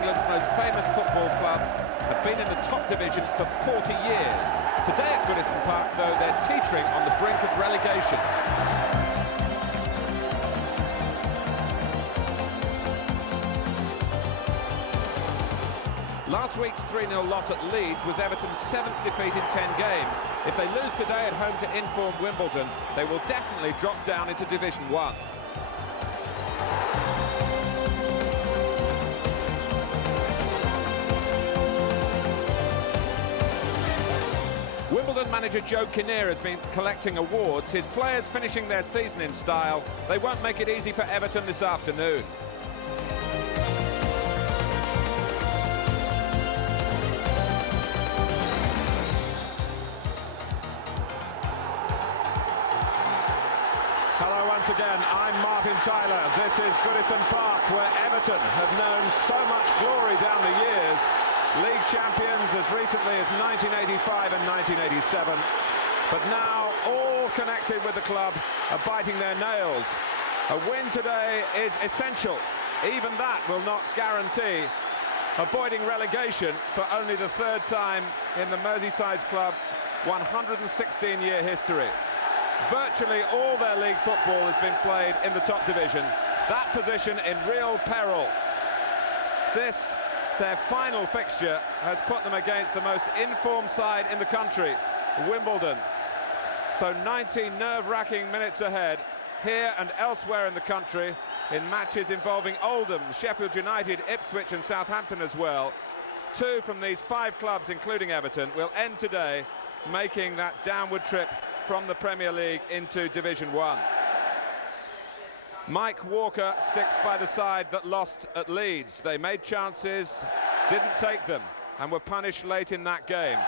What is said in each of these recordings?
England's most famous football clubs have been in the top division for 40 years. Today at Goodison Park, though, they're teetering on the brink of relegation. Last week's 3-0 loss at Leeds was Everton's 7th defeat in 10 games. If they lose today at home to informed Wimbledon, they will definitely drop down into Division 1. Wimbledon manager Joe Kinnear has been collecting awards, his players finishing their season in style. They won't make it easy for Everton this afternoon. Hello once again, I'm Martin Tyler. This is Goodison Park, where Everton have known so much glory down the years. League champions as recently as 1985 and 1987. But now all connected with the club are biting their nails. A win today is essential. Even that will not guarantee avoiding relegation for only the third time in the Merseyside's club's 116-year history. Virtually all their league football has been played in the top division. That position in real peril. This, their final fixture, has put them against the most informed side in the country, Wimbledon. So 19 nerve-wracking minutes ahead, here and elsewhere in the country, in matches involving Oldham, Sheffield United, Ipswich and Southampton as well. 2 from these 5 clubs, including Everton, will end today making that downward trip from the Premier League into Division 1. Mike Walker sticks by the side that lost at Leeds. They made chances, didn't take them, and were punished late in that game.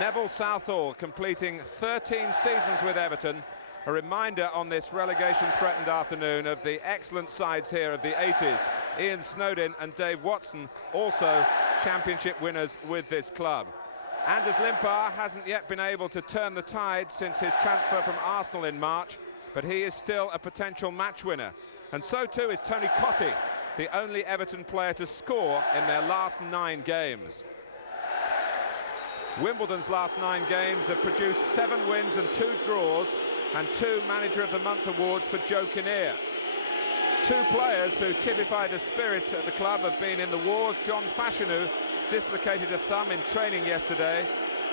Neville Southall completing 13 seasons with Everton. A reminder on this relegation-threatened afternoon of the excellent sides here of the 80s. Ian Snowden and Dave Watson, also championship winners with this club. Anders Limpar hasn't yet been able to turn the tide since his transfer from Arsenal in March, but he is still a potential match winner. And so too is Tony Cottee, the only Everton player to score in their last 9 games. Wimbledon's last 9 games have produced 7 wins and 2 draws, and 2 Manager of the Month awards for Joe Kinnear. 2 players who typify the spirit at the club have been in the wars. John Fashanu dislocated a thumb in training yesterday,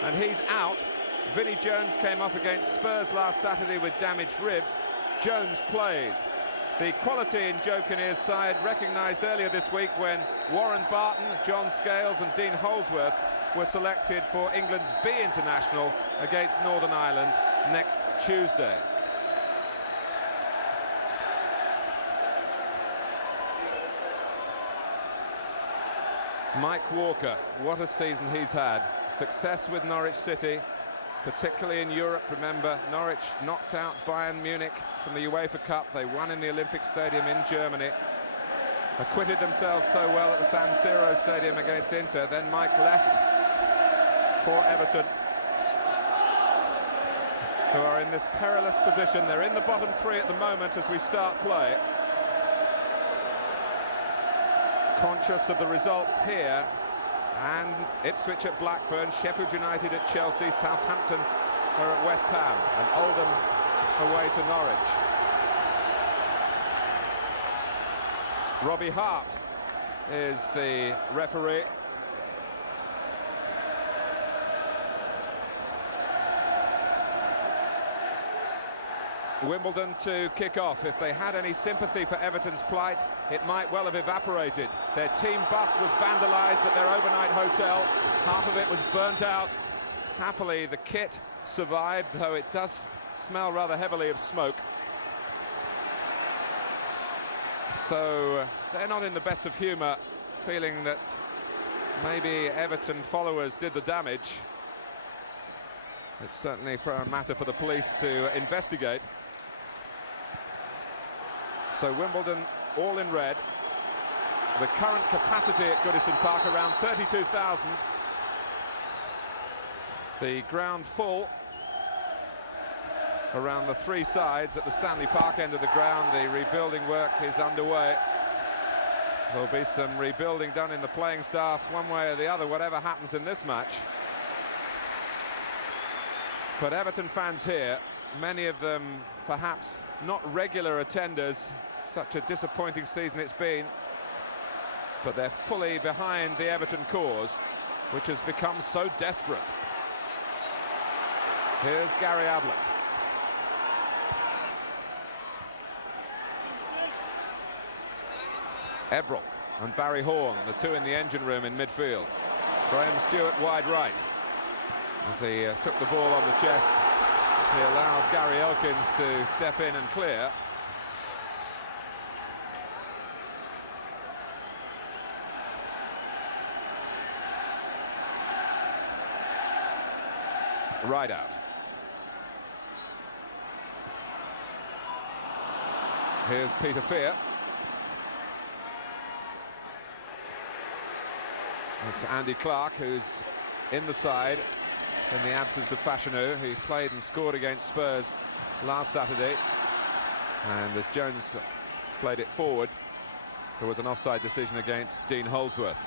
and he's out. Vinnie Jones came off against Spurs last Saturday with damaged ribs. Jones plays. The quality in Joe Kinnear's side recognised earlier this week when Warren Barton, John Scales and Dean Holsworth were selected for England's B international against Northern Ireland next Tuesday. Mike Walker, what a season he's had. Success with Norwich City, particularly in Europe. Remember, Norwich knocked out Bayern Munich from the UEFA Cup. They won in the Olympic Stadium in Germany. Acquitted themselves so well at the San Siro Stadium against Inter. Then Mike left for Everton, who are in this perilous position. They're in the bottom 3 at the moment as we start play. Conscious of the results here, and Ipswich at Blackburn, Sheffield United at Chelsea, Southampton are at West Ham, and Oldham away to Norwich. Robbie Hart is the referee. Wimbledon to kick off. If they had any sympathy for Everton's plight, it might well have evaporated. Their team bus was vandalised at their overnight hotel. Half of it was burnt out. Happily, the kit survived, though it does smell rather heavily of smoke. So they're not in the best of humour, feeling that maybe Everton followers did the damage. It's certainly a matter for the police to investigate. So Wimbledon all in red. The current capacity at Goodison Park around 32,000. The ground full around the 3 sides. At the Stanley Park end of the ground, the rebuilding work is underway. There'll be some rebuilding done in the playing staff one way or the other, whatever happens in this match. But Everton fans here, many of them perhaps not regular attenders, such a disappointing season it's been, but they're fully behind the Everton cause, which has become so desperate. Here's Gary Ablett. Ebrel and Barry Horn, the two in the engine room in midfield. Graham Stewart wide right. As he took the ball on the chest, he allowed Gary Elkins to step in and clear. Right out. Here's Peter Fear. It's Andy Clark who's in the side in the absence of Fashanu, who played and scored against Spurs last Saturday. And as Jones played it forward, there was an offside decision against Dean Holsworth.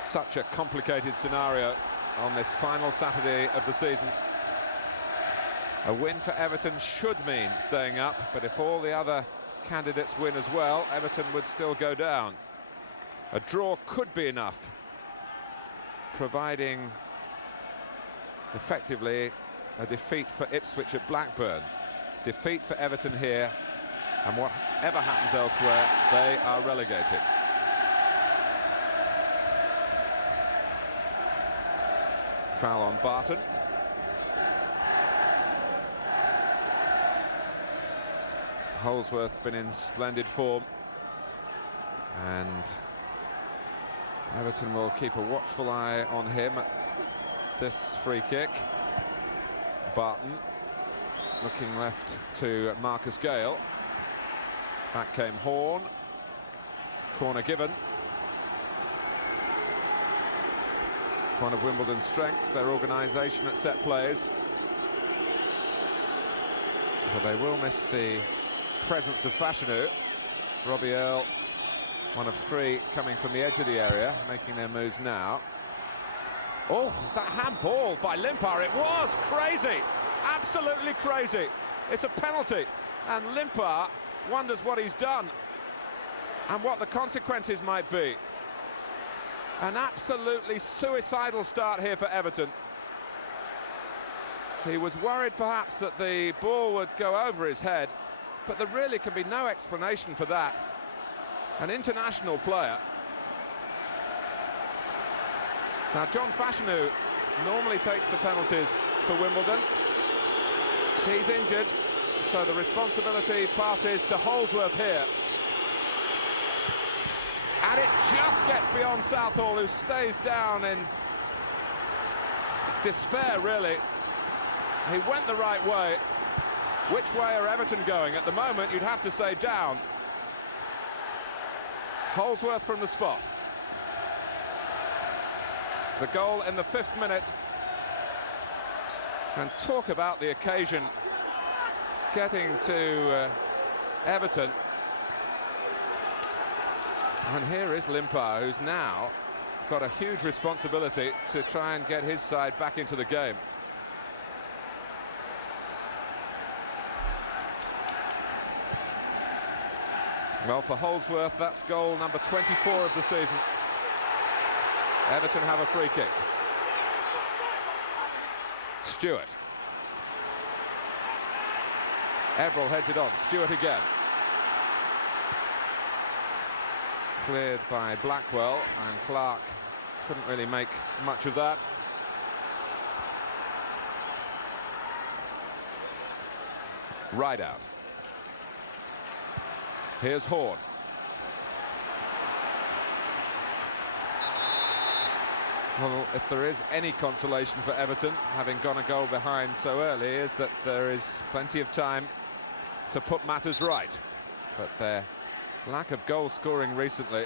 Such a complicated scenario on this final Saturday of the season. A win for Everton should mean staying up, but if all the other candidates win as well, Everton would still go down. A draw could be enough, providing effectively a defeat for Ipswich at Blackburn. Defeat for Everton here, and whatever happens elsewhere, they are relegated. Foul on Barton. Holsworth's been in splendid form, and Everton will keep a watchful eye on him at this free kick. Barton looking left to Marcus Gale. Back came Horn. Corner given. One of Wimbledon's strengths, their organisation at set plays. But they will miss the presence of Fashanu. Robbie Earle, one of three coming from the edge of the area, making their moves now. Oh, is that handball by Limpar? It was crazy, absolutely crazy. It's a penalty, and Limpar wonders what he's done and what the consequences might be. An absolutely suicidal start here for Everton. He was worried perhaps that the ball would go over his head, but there really can be no explanation for that. An international player. Now, John Fashanu normally takes the penalties for Wimbledon. He's injured, so the responsibility passes to Holsworth here. And it just gets beyond Southall, who stays down in despair, really. He went the right way. Which way are Everton going? At the moment, you'd have to say down. Holsworth from the spot. The goal in the 5th minute. And talk about the occasion getting to Everton. And here is Limpar, who's now got a huge responsibility to try and get his side back into the game. Well, for Holsworth, that's goal number 24 of the season. Everton have a free kick. Stewart. Ebrel heads it on. Stewart again. Cleared by Blackwell, and Clark couldn't really make much of that. Right out. Here's Horn. Well, if there is any consolation for Everton, having gone a goal behind so early, is that there is plenty of time to put matters right. But their lack of goal scoring recently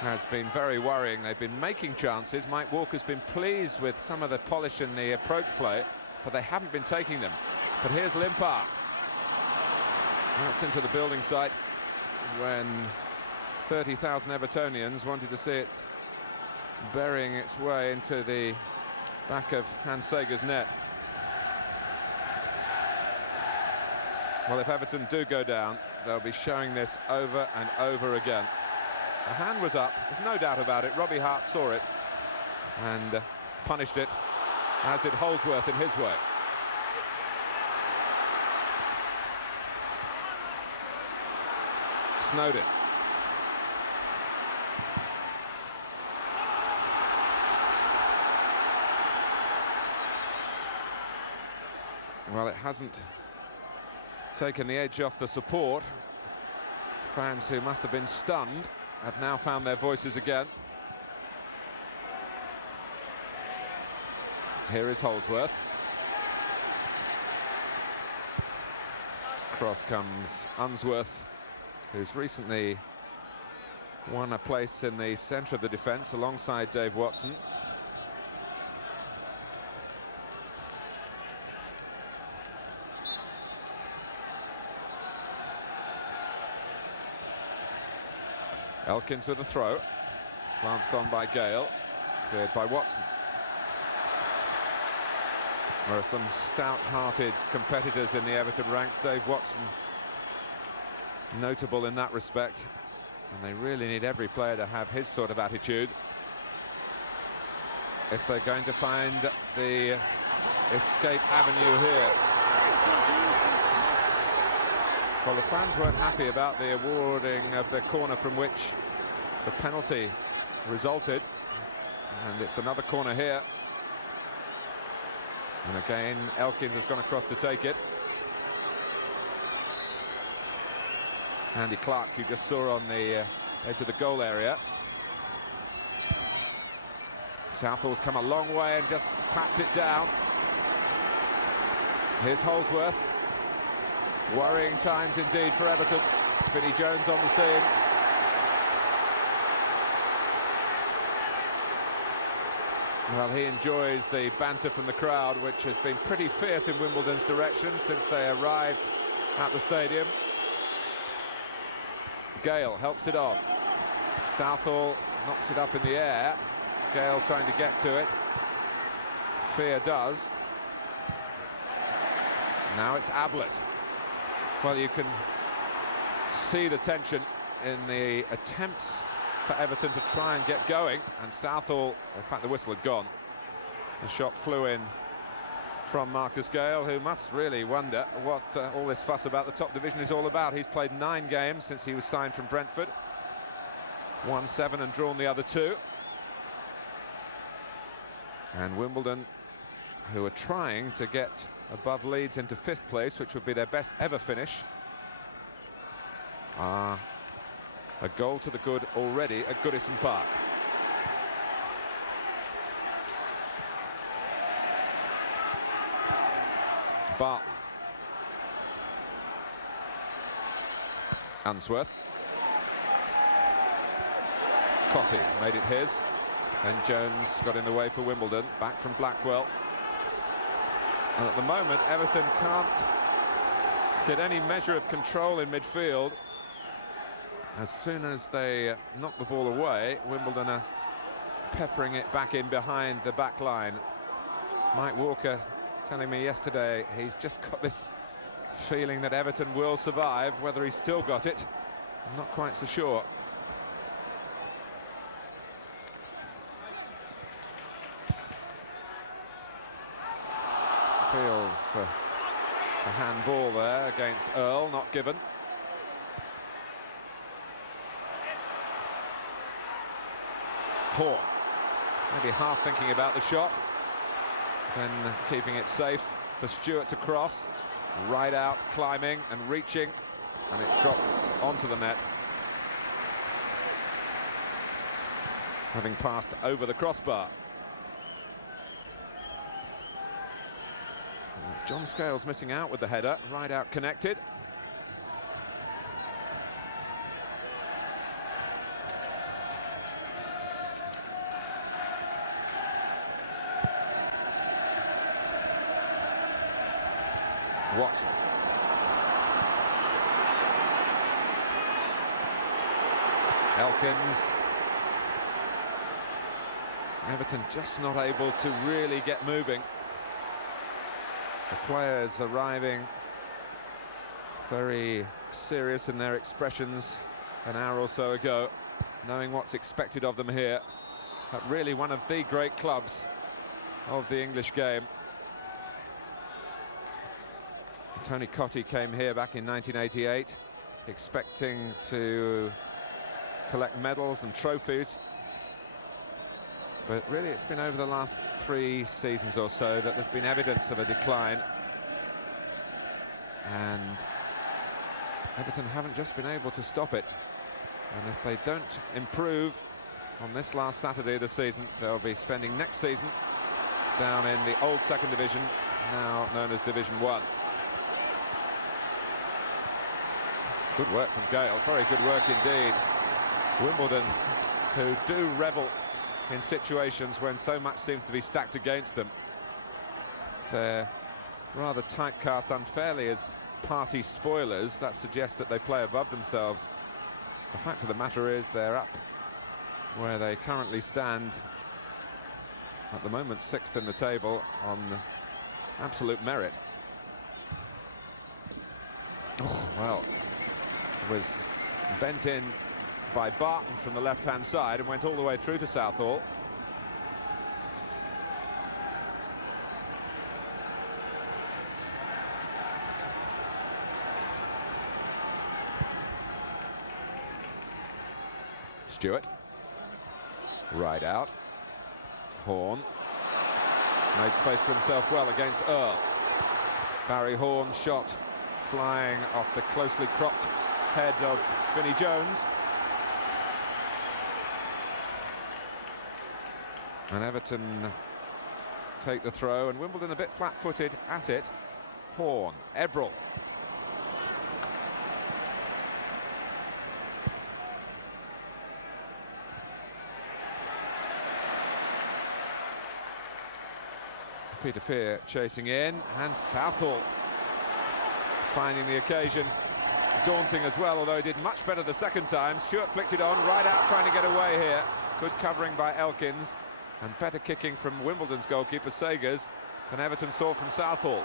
has been very worrying. They've been making chances. Mike Walker's been pleased with some of the polish in the approach play, but they haven't been taking them. But here's Limpar. That's into the building site when 30,000 Evertonians wanted to see it burying its way into the back of Hans Sager's net. Well, if Everton do go down, they'll be showing this over and over again. The hand was up, there's no doubt about it. Robbie Hart saw it and punished it, as did Holsworth in his way. Snowden. Well, it hasn't taken the edge off the support. Fans who must have been stunned have now found their voices again. Here is Holsworth. Cross comes Unsworth, who's recently won a place in the centre of the defence alongside Dave Watson. Elkins with a throw, glanced on by Gale, cleared by Watson. There are some stout-hearted competitors in the Everton ranks. Dave Watson, notable in that respect, and they really need every player to have his sort of attitude if they're going to find the escape avenue here. Well, the fans weren't happy about the awarding of the corner from which the penalty resulted, and it's another corner here. And again, Elkins has gone across to take it. Andy Clark, you just saw on the edge of the goal area. Southall's come a long way and just pats it down. Here's Holsworth. Worrying times indeed for Everton. Vinnie Jones on the scene. Well, he enjoys the banter from the crowd, which has been pretty fierce in Wimbledon's direction since they arrived at the stadium. Gale helps it on. Southall knocks it up in the air. Gale trying to get to it. Fear does. Now it's Ablett. Well, you can see the tension in the attempts for Everton to try and get going, and Southall, in fact the whistle had gone. The shot flew in from Marcus Gale, who must really wonder what all this fuss about the top division is all about. He's played 9 games since he was signed from Brentford, won 7 and drawn the other 2. And Wimbledon, who are trying to get above Leeds into 5th place, which would be their best ever finish, a goal to the good already at Goodison Park. Barton. Unsworth. Cotty made it his. And Jones got in the way for Wimbledon, back from Blackwell. And at the moment, Everton can't get any measure of control in midfield. As soon as they knock the ball away, Wimbledon are peppering it back in behind the back line. Mike Walker telling me yesterday he's just got this feeling that Everton will survive. Whether he's still got it, I'm not quite so sure. Feels a handball there against Earl, not given. Horn, maybe half thinking about the shot, then keeping it safe for Stewart to cross. Right out, climbing and reaching, and it drops onto the net, having passed over the crossbar. John Scales missing out with the header, right out connected. Watson. Elkins. Everton just not able to really get moving. The players arriving very serious in their expressions an hour or so ago, knowing what's expected of them here at really one of the great clubs of the English game. Tony Cottee came here back in 1988 expecting to collect medals and trophies, but really it's been over the last 3 seasons or so that there's been evidence of a decline, and Everton haven't just been able to stop it. And if they don't improve on this last Saturday of the season, they'll be spending next season down in the old second division, now known as Division 1. Good work from Gale, very good work indeed. Wimbledon, who do revel in situations when so much seems to be stacked against them. They're rather typecast unfairly as party spoilers. That suggests that they play above themselves. The fact of the matter is they're up where they currently stand at the moment, 6th in the table on absolute merit. Oh, well, it was bent in by Barton from the left-hand side and went all the way through to Southall. Stewart, right out. Horn made space for himself well against Earl. Barry Horn's shot flying off the closely cropped head of Vinnie Jones. And Everton take the throw, and Wimbledon a bit flat-footed at it. Horn, Ebrel. Peter Fear chasing in, and Southall finding the occasion daunting as well, although he did much better the second time. Stewart flicked it on, right out trying to get away here. Good covering by Elkins, and better kicking from Wimbledon's goalkeeper Sagers than Everton saw from Southall.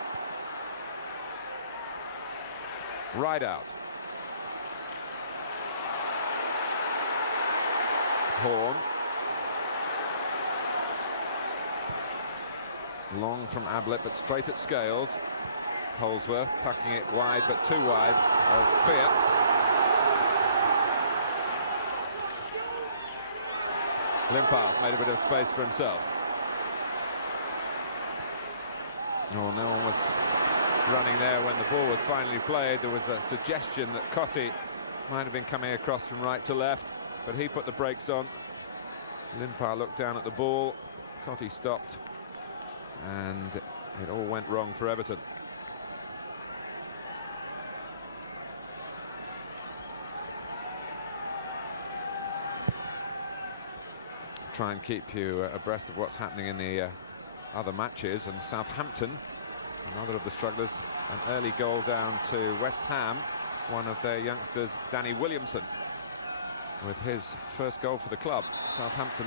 Right out. Horn. Long from Ablett, but straight at Scales. Holsworth tucking it wide, but too wide. Fear. Limpars made a bit of space for himself. Oh, no one was running there when the ball was finally played. There was a suggestion that Cottee might have been coming across from right to left, but he put the brakes on. Limpar looked down at the ball. Cottee stopped, and it all went wrong for Everton. Try and keep you abreast of what's happening in the other matches, and Southampton, another of the strugglers, an early goal down to West Ham, one of their youngsters, Danny Williamson, with his first goal for the club. Southampton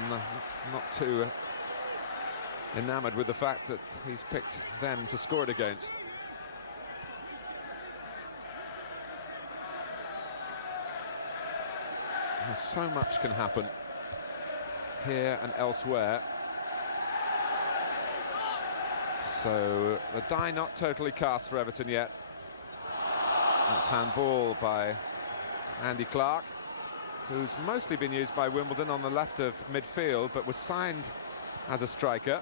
not too enamoured with the fact that he's picked them to score it against. So much can happen here and elsewhere. So the die not totally cast for Everton yet. That's handball by Andy Clark, who's mostly been used by Wimbledon on the left of midfield, but was signed as a striker.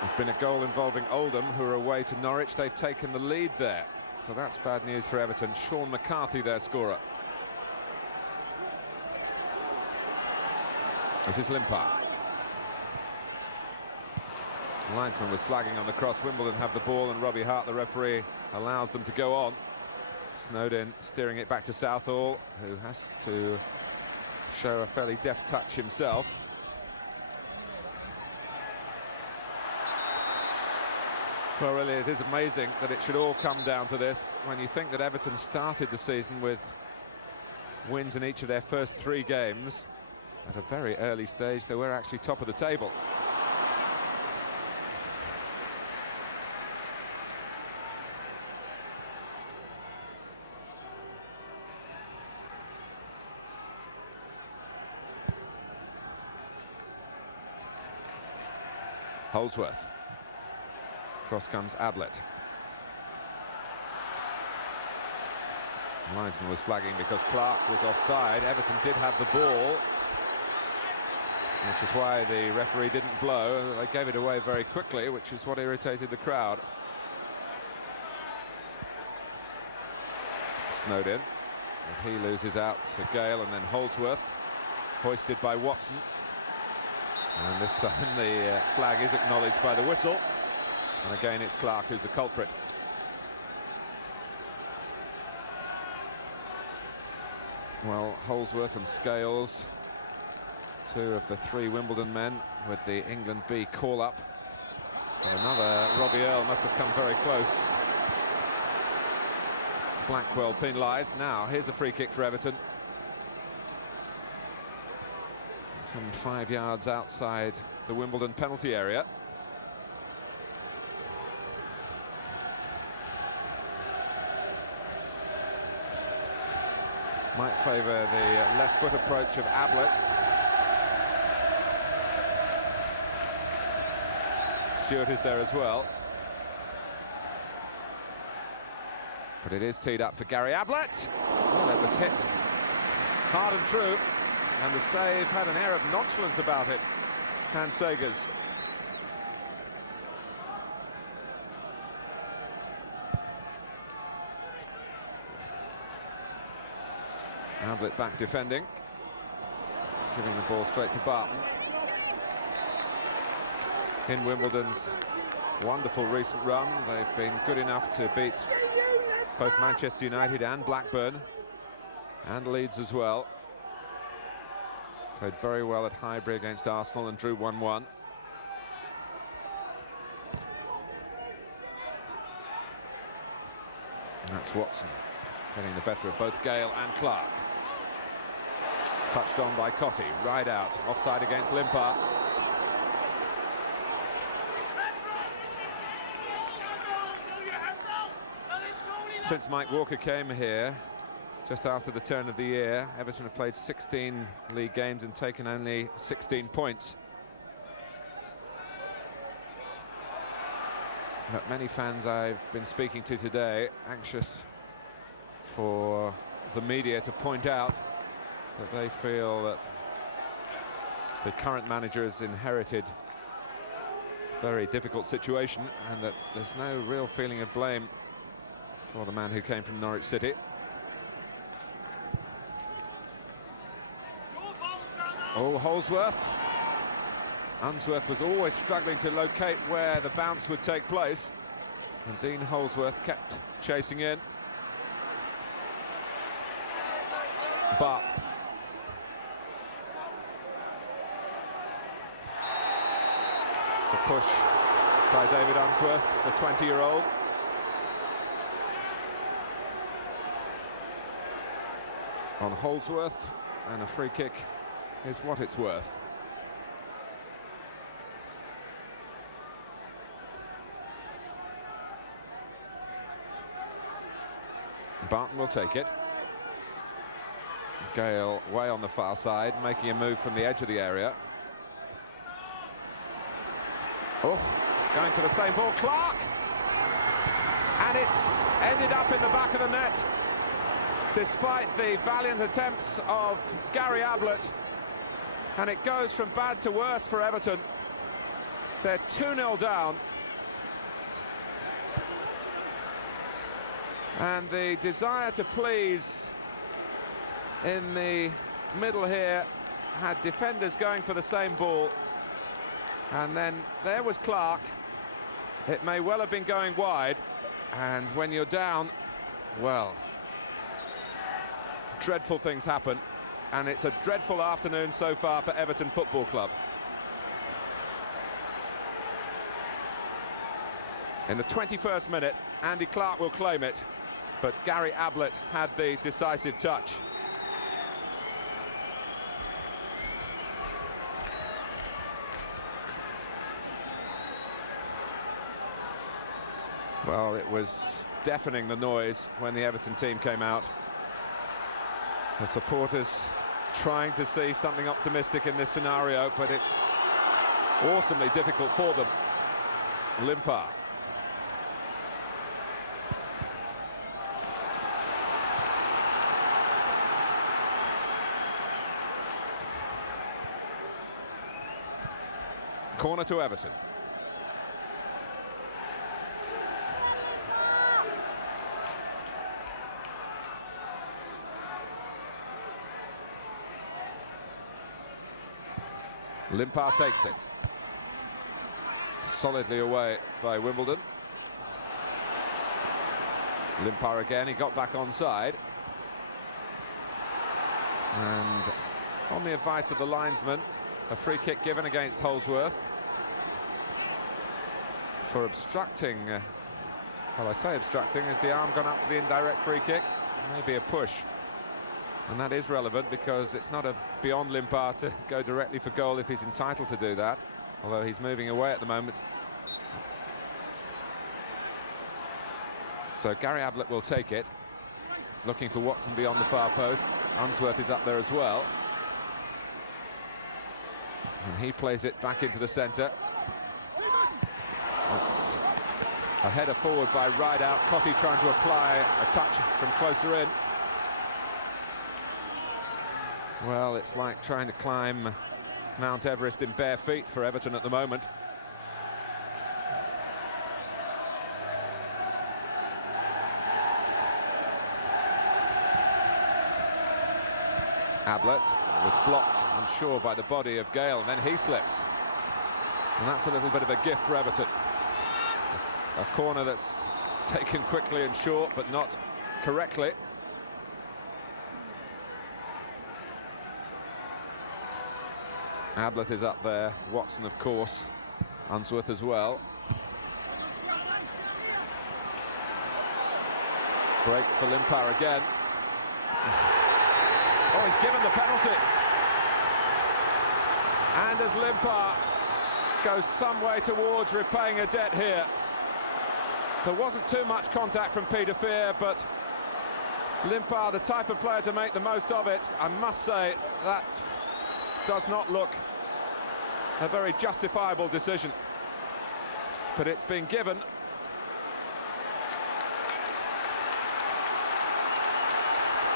There's been a goal involving Oldham, who are away to Norwich. They've taken the lead there, so that's bad news for Everton. Sean McCarthy, their scorer. This is Limpar. Linesman was flagging on the cross. Wimbledon have the ball, and Robbie Hart, the referee, allows them to go on. Snowden steering it back to Southall, who has to show a fairly deft touch himself. Well, really, it is amazing that it should all come down to this when you think that Everton started the season with wins in each of their first 3 games. At a very early stage, they were actually top of the table. Holsworth. Cross comes Ablett. Linesman was flagging because Clark was offside. Everton did have the ball, which is why the referee didn't blow. They gave it away very quickly, which is what irritated the crowd. Snowden. He loses out to Gale, and then Holsworth, hoisted by Watson. And this time the flag is acknowledged by the whistle. And again, it's Clark who's the culprit. Well, Holsworth and Scales, 2 of the 3 Wimbledon men with the England B call-up. And another Robbie Earle must have come very close. Blackwell penalised. Now, here's a free kick for Everton. Some 5 yards outside the Wimbledon penalty area. Might favour the left foot approach of Ablett. Stewart is there as well. But it is teed up for Gary Ablett. Well, it was hit hard and true. And the save had an air of nonchalance about it. Hans Sagers. Ablett back defending, giving the ball straight to Barton. In Wimbledon's wonderful recent run, they've been good enough to beat both Manchester United and Blackburn, and Leeds as well. Played very well at Highbury against Arsenal and drew 1-1. And that's Watson getting the better of both Gale and Clark. Touched on by Cottee, right out, offside against Limpar. Since Mike Walker came here, just after the turn of the year, Everton have played 16 league games and taken only 16 points. But many fans I've been speaking to today, anxious for the media to point out that they feel that the current manager has inherited a very difficult situation, and that there's no real feeling of blame for the man who came from Norwich City. Oh, Holsworth. Unsworth was always struggling to locate where the bounce would take place, and Dean Holsworth kept chasing in. But it's a push by David Unsworth, the 20-year-old. On Holsworth, and a free kick is what it's worth. Barton will take it. Gale way on the far side, making a move from the edge of the area. Oh, going for the same ball, Clark! And it's ended up in the back of the net, despite the valiant attempts of Gary Ablett. And it goes from bad to worse for Everton. They're 2-0 down. And the desire to please in the middle here had defenders going for the same ball. And then there was Clark, It may well have been going wide, and when you're down, well, dreadful things happen, and it's a dreadful afternoon so far for Everton Football Club. In the 21st minute, Andy Clark will claim it, but Gary Ablett had the decisive touch. Well, it was deafening, the noise, when the Everton team came out. The supporters trying to see something optimistic in this scenario, but it's awesomely difficult for them. Limpar. Corner to Everton. Limpar takes it. Solidly away by Wimbledon. Limpar again, he got back onside. And on the advice of the linesman, a free kick given against Holsworth for obstructing, well, I say obstructing, is the arm gone up for the indirect free kick? Maybe a push. And that is relevant because it's not beyond Limpar to go directly for goal if he's entitled to do that, although he's moving away at the moment. So Gary Ablett will take it, looking for Watson beyond the far post. Unsworth is up there as well. And he plays it back into the centre. It's a header forward by Rideout. Cottee trying to apply a touch from closer in. Well, it's like trying to climb Mount Everest in bare feet for Everton at the moment. Ablett was blocked, I'm sure, by the body of Gale, and then he slips. And that's a little bit of a gift for Everton. A corner that's taken quickly and short, but not correctly. Ablett is up there, Watson of course, Unsworth as well. Breaks for Limpar again. Oh, he's given the penalty. And as Limpar goes some way towards repaying a debt here. There wasn't too much contact from Peter Fear, but Limpar, the type of player to make the most of it. I must say, that does not look a very justifiable decision, but it's been given.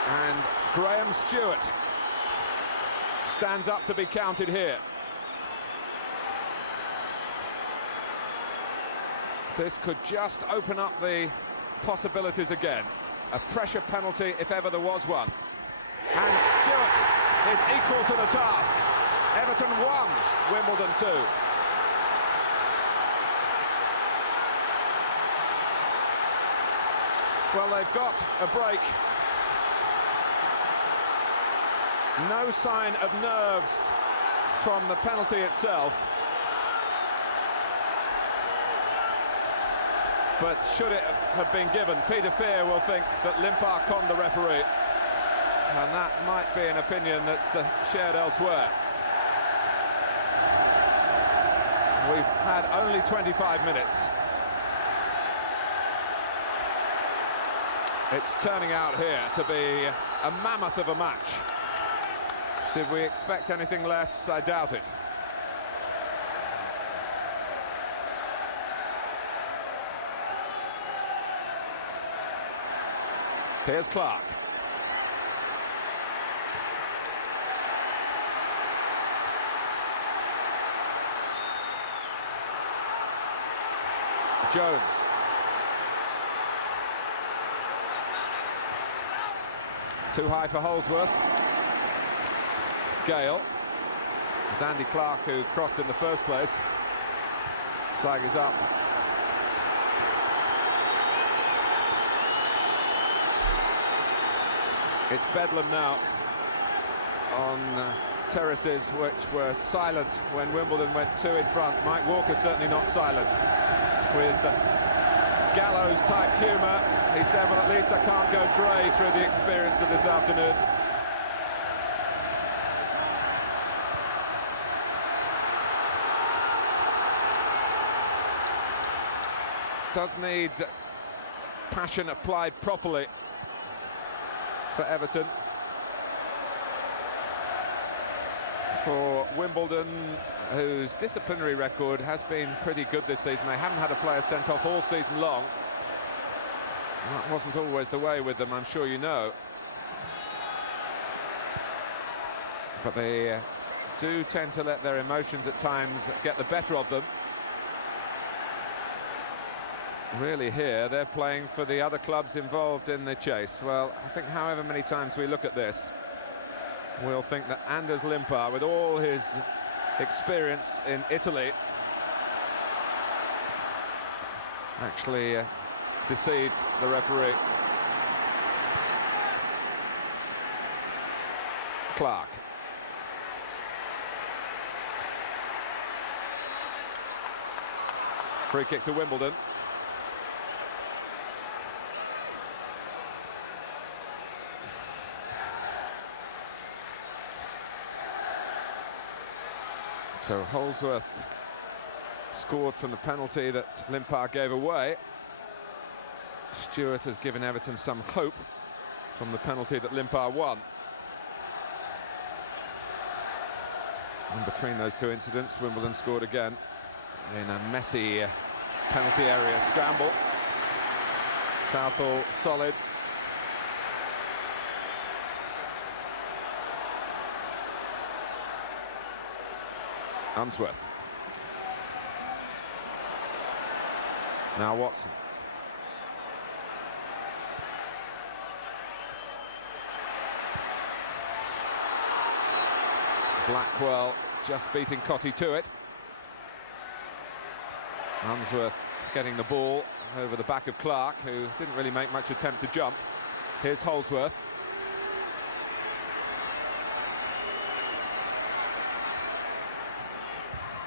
And Graham Stewart stands up to be counted here. This could just open up the possibilities again. A pressure penalty if ever there was one. And Stewart is equal to the task. Everton 1, Wimbledon 2. Well, they've got a break. No sign of nerves from the penalty itself. But should it have been given, Peter Fear will think that Limpar conned the referee. And that might be an opinion that's shared elsewhere. We've had only 25 minutes. It's turning out here to be a mammoth of a match. Did we expect anything less? I doubt it. Here's Clark. Jones. Too high for Holsworth. Gale. It's Andy Clark who crossed in the first place. Flag is up. It's bedlam now on terraces which were silent when Wimbledon went 2 in front. Mike Walker certainly not silent. With gallows-type humour, he said, well, at least I can't go grey through the experience of this afternoon. Does need passion applied properly for Everton. For Wimbledon, whose disciplinary record has been pretty good this season. They haven't had a player sent off all season long. That wasn't always the way with them, I'm sure you know. But they do tend to let their emotions at times get the better of them. Really here, they're playing for the other clubs involved in the chase. Well, I think however many times we look at this, we'll think that Anders Limpar, with all his experience in Italy, actually deceived the referee. Clark. Free kick to Wimbledon. So Holsworth scored from the penalty that Limpar gave away. Stewart has given Everton some hope from the penalty that Limpar won. And between those two incidents, Wimbledon scored again in a messy penalty area scramble. Southall solid. Unsworth. Now Watson. Blackwell just beating Cotty to it. Unsworth getting the ball over the back of Clark, who didn't really make much attempt to jump. Here's Holsworth.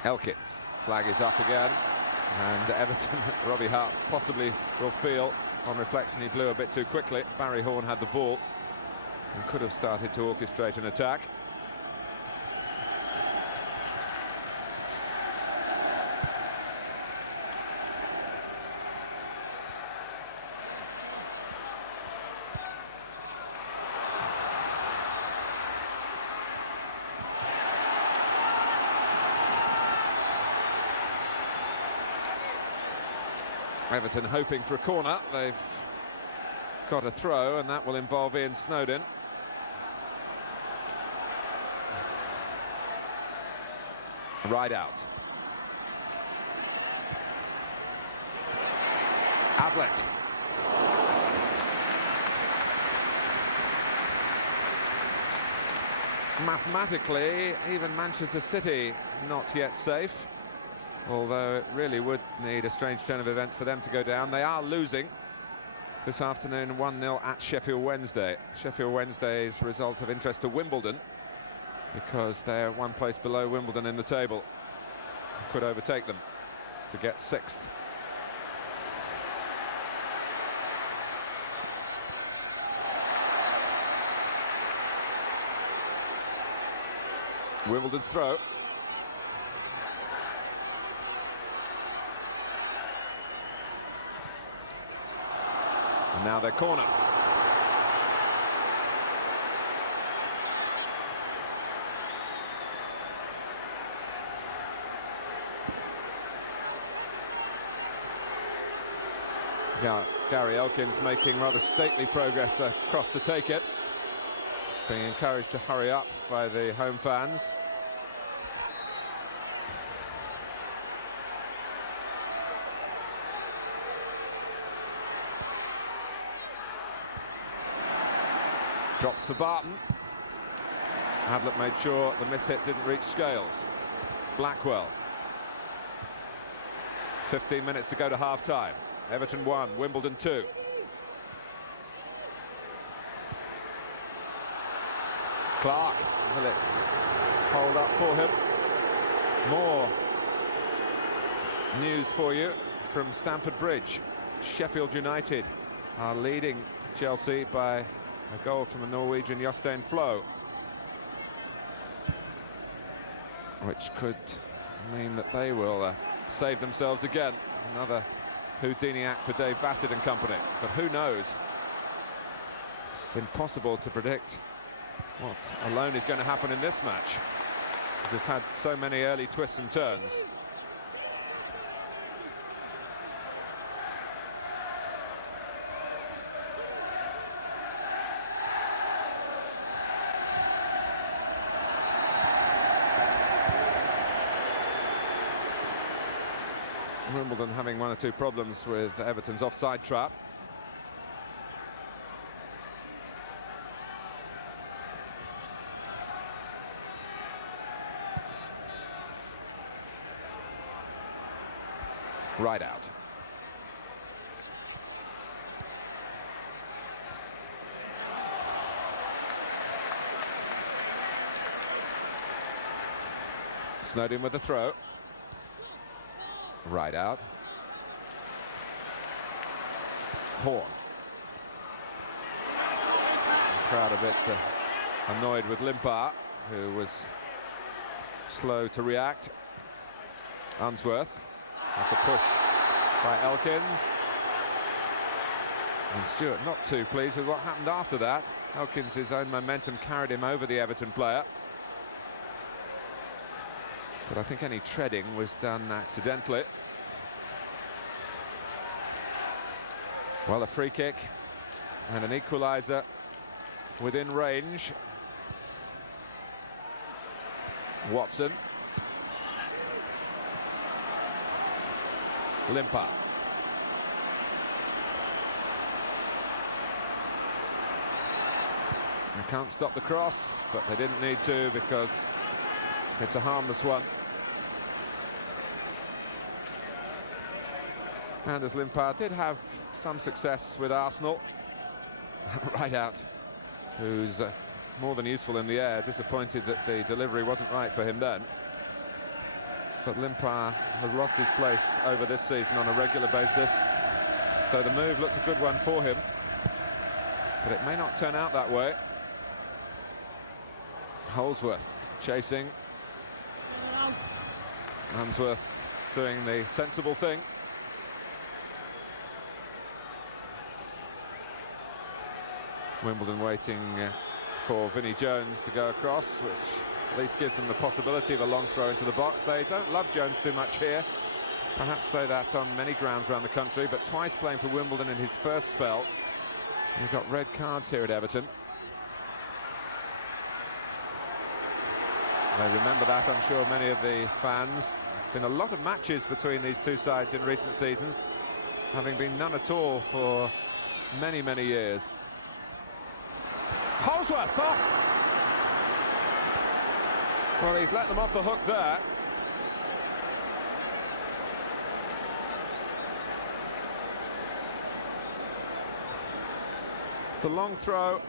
Elkins, flag is up again, and Everton, Robbie Hart possibly will feel, on reflection, he blew a bit too quickly. Barry Horn had the ball and could have started to orchestrate an attack. Everton hoping for a corner. They've got a throw, and that will involve Ian Snowden. Right out. Ablett. Mathematically, even Manchester City not yet safe. Although it really would need a strange turn of events for them to go down. They are losing this afternoon 1-0 at Sheffield Wednesday. Sheffield Wednesday's result of interest to Wimbledon, because they're one place below Wimbledon in the table. Could overtake them to get 6th. Wimbledon's throw. And now their corner. Gary Elkins making rather stately progress across to take it. Being encouraged to hurry up by the home fans. Drops for Barton. Ablett made sure the miss-hit didn't reach Scales. Blackwell. 15 minutes to go to half-time. Everton 1, Wimbledon 2. Clark, will it hold up for him? More news for you from Stamford Bridge. Sheffield United are leading Chelsea by a goal from the Norwegian Jostein Flo, which could mean that they will save themselves again. Another Houdini act for Dave Bassett and company, but who knows? It's impossible to predict what alone is going to happen in this match. It has had so many early twists and turns. Wimbledon having one or two problems with Everton's offside trap. Right out. Snowden with the throw. Right out. Horn. Crowd a bit annoyed with Limpar, who was slow to react. Unsworth. That's a push by Elkins. And Stewart not too pleased with what happened after that. Elkins' own momentum carried him over the Everton player. But I think any treading was done accidentally. Well, a free kick and an equaliser within range. Watson. Limpar. They can't stop the cross, but they didn't need to because it's a harmless one. Anders Limpar did have some success with Arsenal. Right out, who's more than useful in the air. Disappointed that the delivery wasn't right for him then. But Limpar has lost his place over this season on a regular basis. So the move looked a good one for him. But it may not turn out that way. Holsworth chasing. Unsworth doing the sensible thing. Wimbledon waiting for Vinnie Jones to go across, which at least gives them the possibility of a long throw into the box. They don't love Jones too much here. Perhaps say that on many grounds around the country, but twice playing for Wimbledon in his first spell. He got red cards here at Everton. They remember that, I'm sure, many of the fans. Been a lot of matches between these two sides in recent seasons, having been none at all for many, many years. Holsworth off. Well, he's let them off the hook there. The long throw,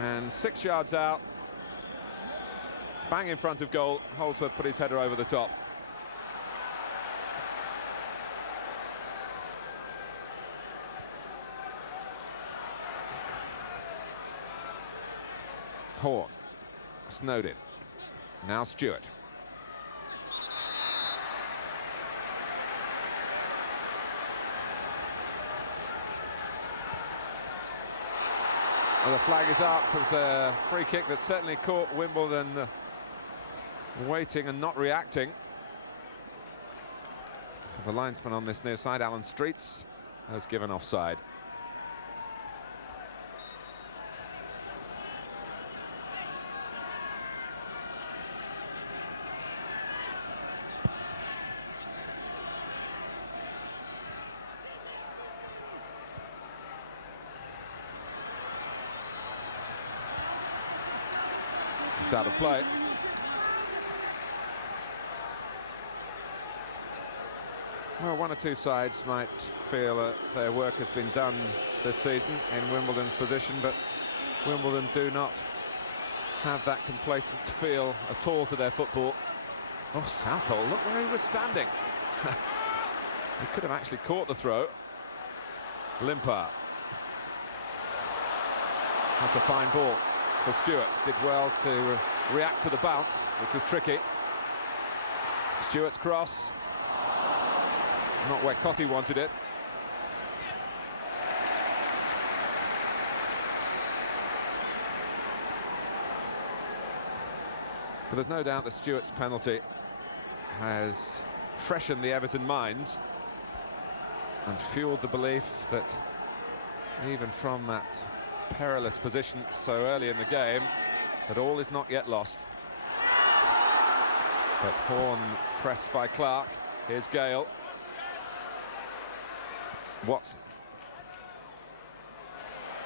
and 6 yards out, bang in front of goal. Holsworth put his header over the top. Horn, Snowden, now Stewart. Well, the flag is up. It was a free kick that certainly caught Wimbledon waiting and not reacting. The linesman on this near side, Alan Streets, has given offside. It's out of play. Well, one or two sides might feel that their work has been done this season in Wimbledon's position, but Wimbledon do not have that complacent feel at all to their football. Oh, Southall, look where he was standing. He could have actually caught the throw. Limpar. That's a fine ball for Stewart. Did well to react to the bounce, which was tricky. Stewart's cross. Not where Cottee wanted it. But there's no doubt that Stewart's penalty has freshened the Everton minds and fueled the belief that even from that perilous position so early in the game, that all is not yet lost. But Horn pressed by Clark. Here's Gale. Watson.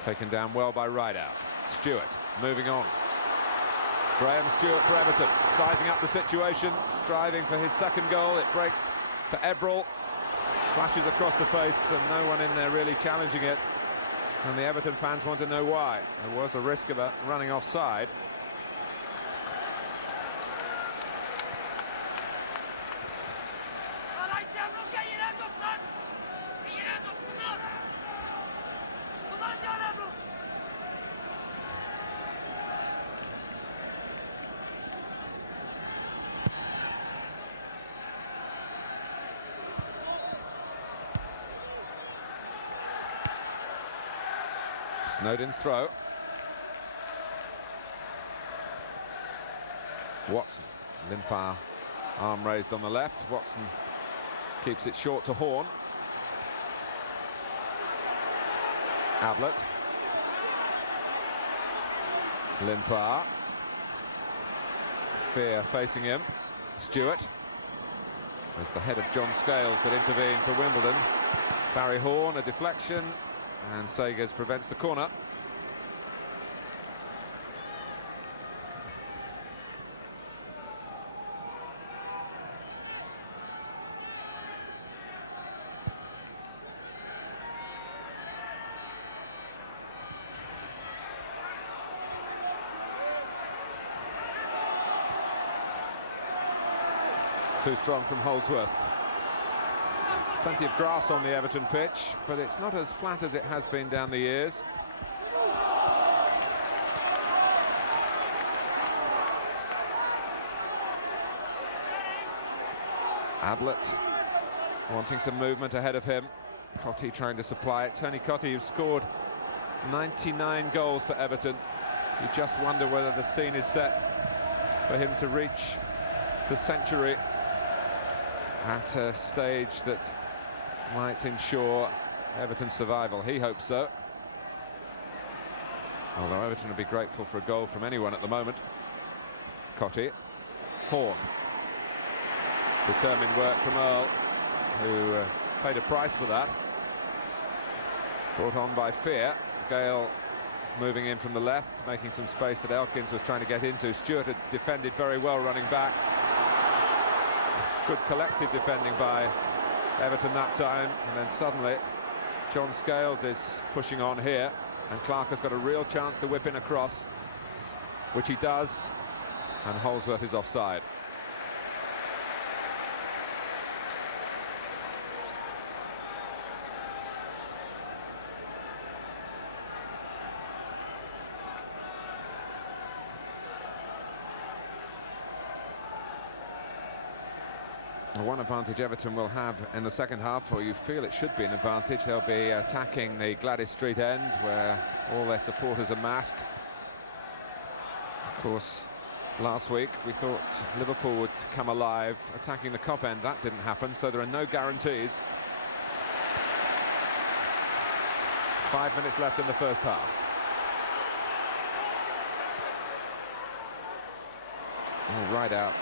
Taken down well by Rideout. Stewart moving on. Graham Stewart for Everton, sizing up the situation, striving for his second goal. It breaks for Ebrel. Flashes across the face and no one in there really challenging it. And the Everton fans want to know why. There was a risk of a running offside. Snowden's throw. Watson. Limpar, arm raised on the left. Watson keeps it short to Horn. Ablett. Limpar. Fear facing him. Stewart. There's the head of John Scales that intervened for Wimbledon. Barry Horn, a deflection. And Sagers prevents the corner. Too strong from Holdsworth. Plenty of grass on the Everton pitch, but it's not as flat as it has been down the years. Ablett wanting some movement ahead of him. Cottee trying to supply it. Tony Cottee, who scored 99 goals for Everton. You just wonder whether the scene is set for him to reach the century at a stage that might ensure Everton's survival. He hopes so. Although Everton would be grateful for a goal from anyone at the moment. Cottee. Horn. Determined work from Earl, who paid a price for that. Brought on by Fear. Gale moving in from the left, making some space that Elkins was trying to get into. Stewart had defended very well running back. Good collective defending by Everton that time, and then suddenly John Scales is pushing on here, and Clark has got a real chance to whip in a cross, which he does, and Holdsworth is offside. One advantage Everton will have in the second half, or you feel it should be an advantage. They'll be attacking the Gwladys Street end where all their supporters are massed. Of course, last week we thought Liverpool would come alive attacking the Kop end. That didn't happen, so there are no guarantees. 5 minutes left in the first half. Oh, right out.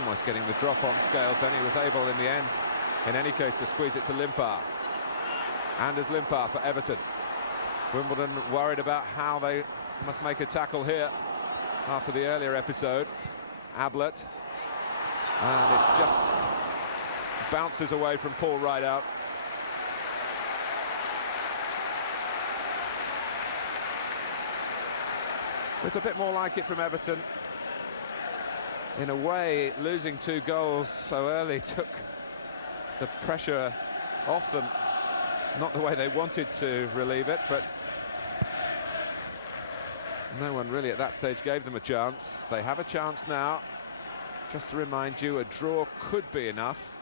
Almost getting the drop on Scales, then he was able in the end, in any case, to squeeze it to Limpar. Anders Limpar for Everton. Wimbledon worried about how they must make a tackle here after the earlier episode. Ablett, and it just bounces away from Paul Rideout. It's a bit more like it from Everton. In a way, losing 2 goals so early took the pressure off them. Not the way they wanted to relieve it, but no one really at that stage gave them a chance. They have a chance now. Just to remind you, a draw could be enough.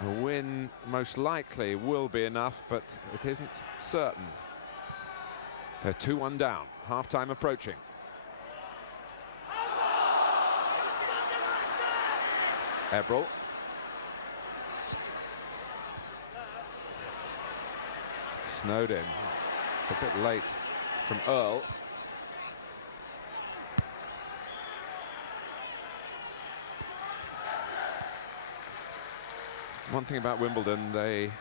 A win most likely will be enough, but it isn't certain. They're 2-1 down, half-time approaching. Ebrel. Snowed in. It's a bit late from Earl. One thing about Wimbledon, they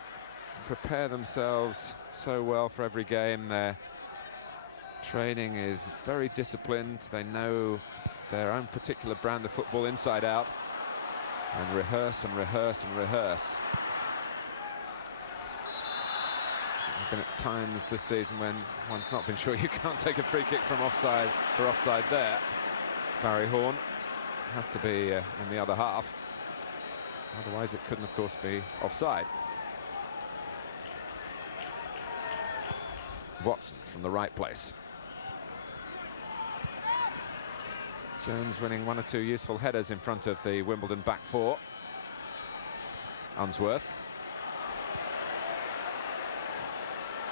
prepare themselves so well for every game. Their training is very disciplined. They know their own particular brand of football inside out, and rehearse and rehearse and rehearse. There have been at times this season when one's not been sure you can't take a free kick from offside for offside there. Barry Horn has to be in the other half. Otherwise, it couldn't, of course, be offside. Watson from the right place. Jones winning 1 or 2 useful headers in front of the Wimbledon back 4. Unsworth.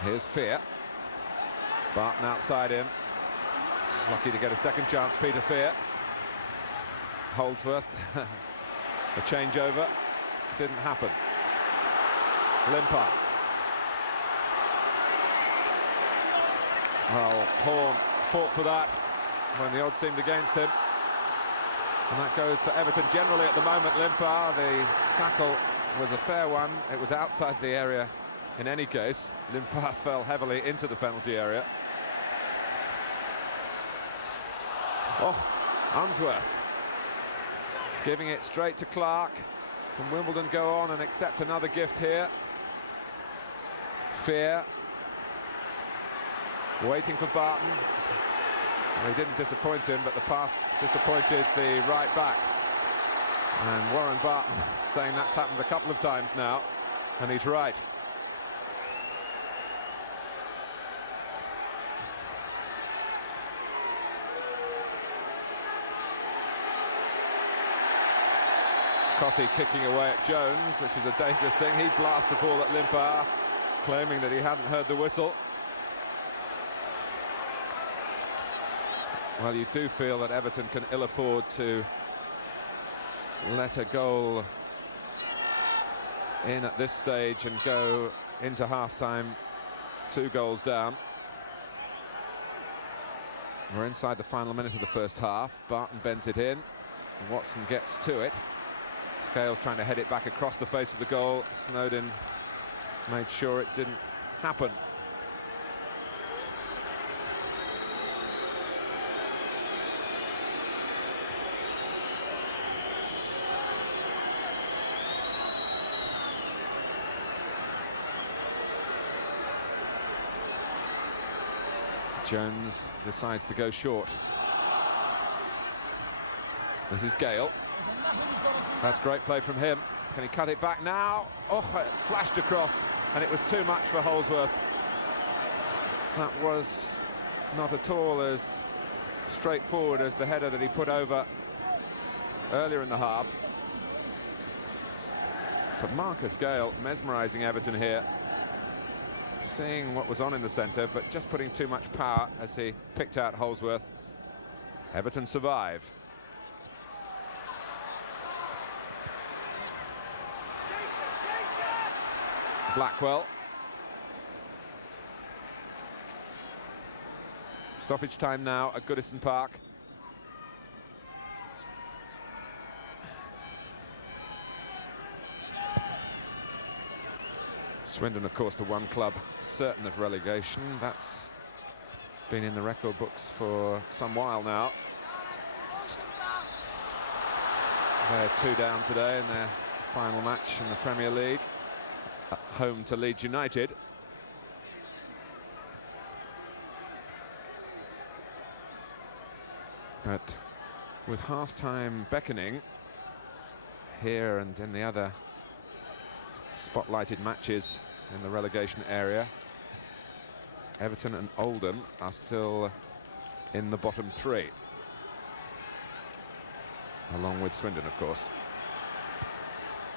Here's Fear. Barton outside him. Lucky to get a second chance, Peter Fear. Holdsworth. The changeover didn't happen. Limpar. Well, Horn fought for that when the odds seemed against him. And that goes for Everton generally at the moment. Limpar, the tackle was a fair one. It was outside the area in any case. Limpar fell heavily into the penalty area. Oh, Unsworth. Giving it straight to Clark. Can Wimbledon go on and accept another gift here? Fear. Waiting for Barton. Well, he didn't disappoint him, but the pass disappointed the right back. And Warren Barton saying that's happened a couple of times now, and he's right. Cotty kicking away at Jones, which is a dangerous thing. He blasts the ball at Limpar, claiming that he hadn't heard the whistle. Well, you do feel that Everton can ill afford to let a goal in at this stage and go into half-time 2 goals down. We're inside the final minute of the first half. Barton bends it in. Watson gets to it. Scales trying to head it back across the face of the goal. Snowden made sure it didn't happen. Jones decides to go short. This is Gale. That's great play from him. Can he cut it back now? Oh, it flashed across, and it was too much for Holdsworth. That was not at all as straightforward as the header that he put over earlier in the half. But Marcus Gale mesmerising Everton here. Seeing what was on in the centre, but just putting too much power as he picked out Holdsworth. Everton survive. Blackwell. Stoppage time now at Goodison Park. Swindon, of course, the one club certain of relegation. That's been in the record books for some while now. They're 2 down today in their final match in the Premier League. At home to Leeds United. But with half-time beckoning here and in the other spotlighted matches in the relegation area, Everton and Oldham are still in the bottom three, along with Swindon, of course.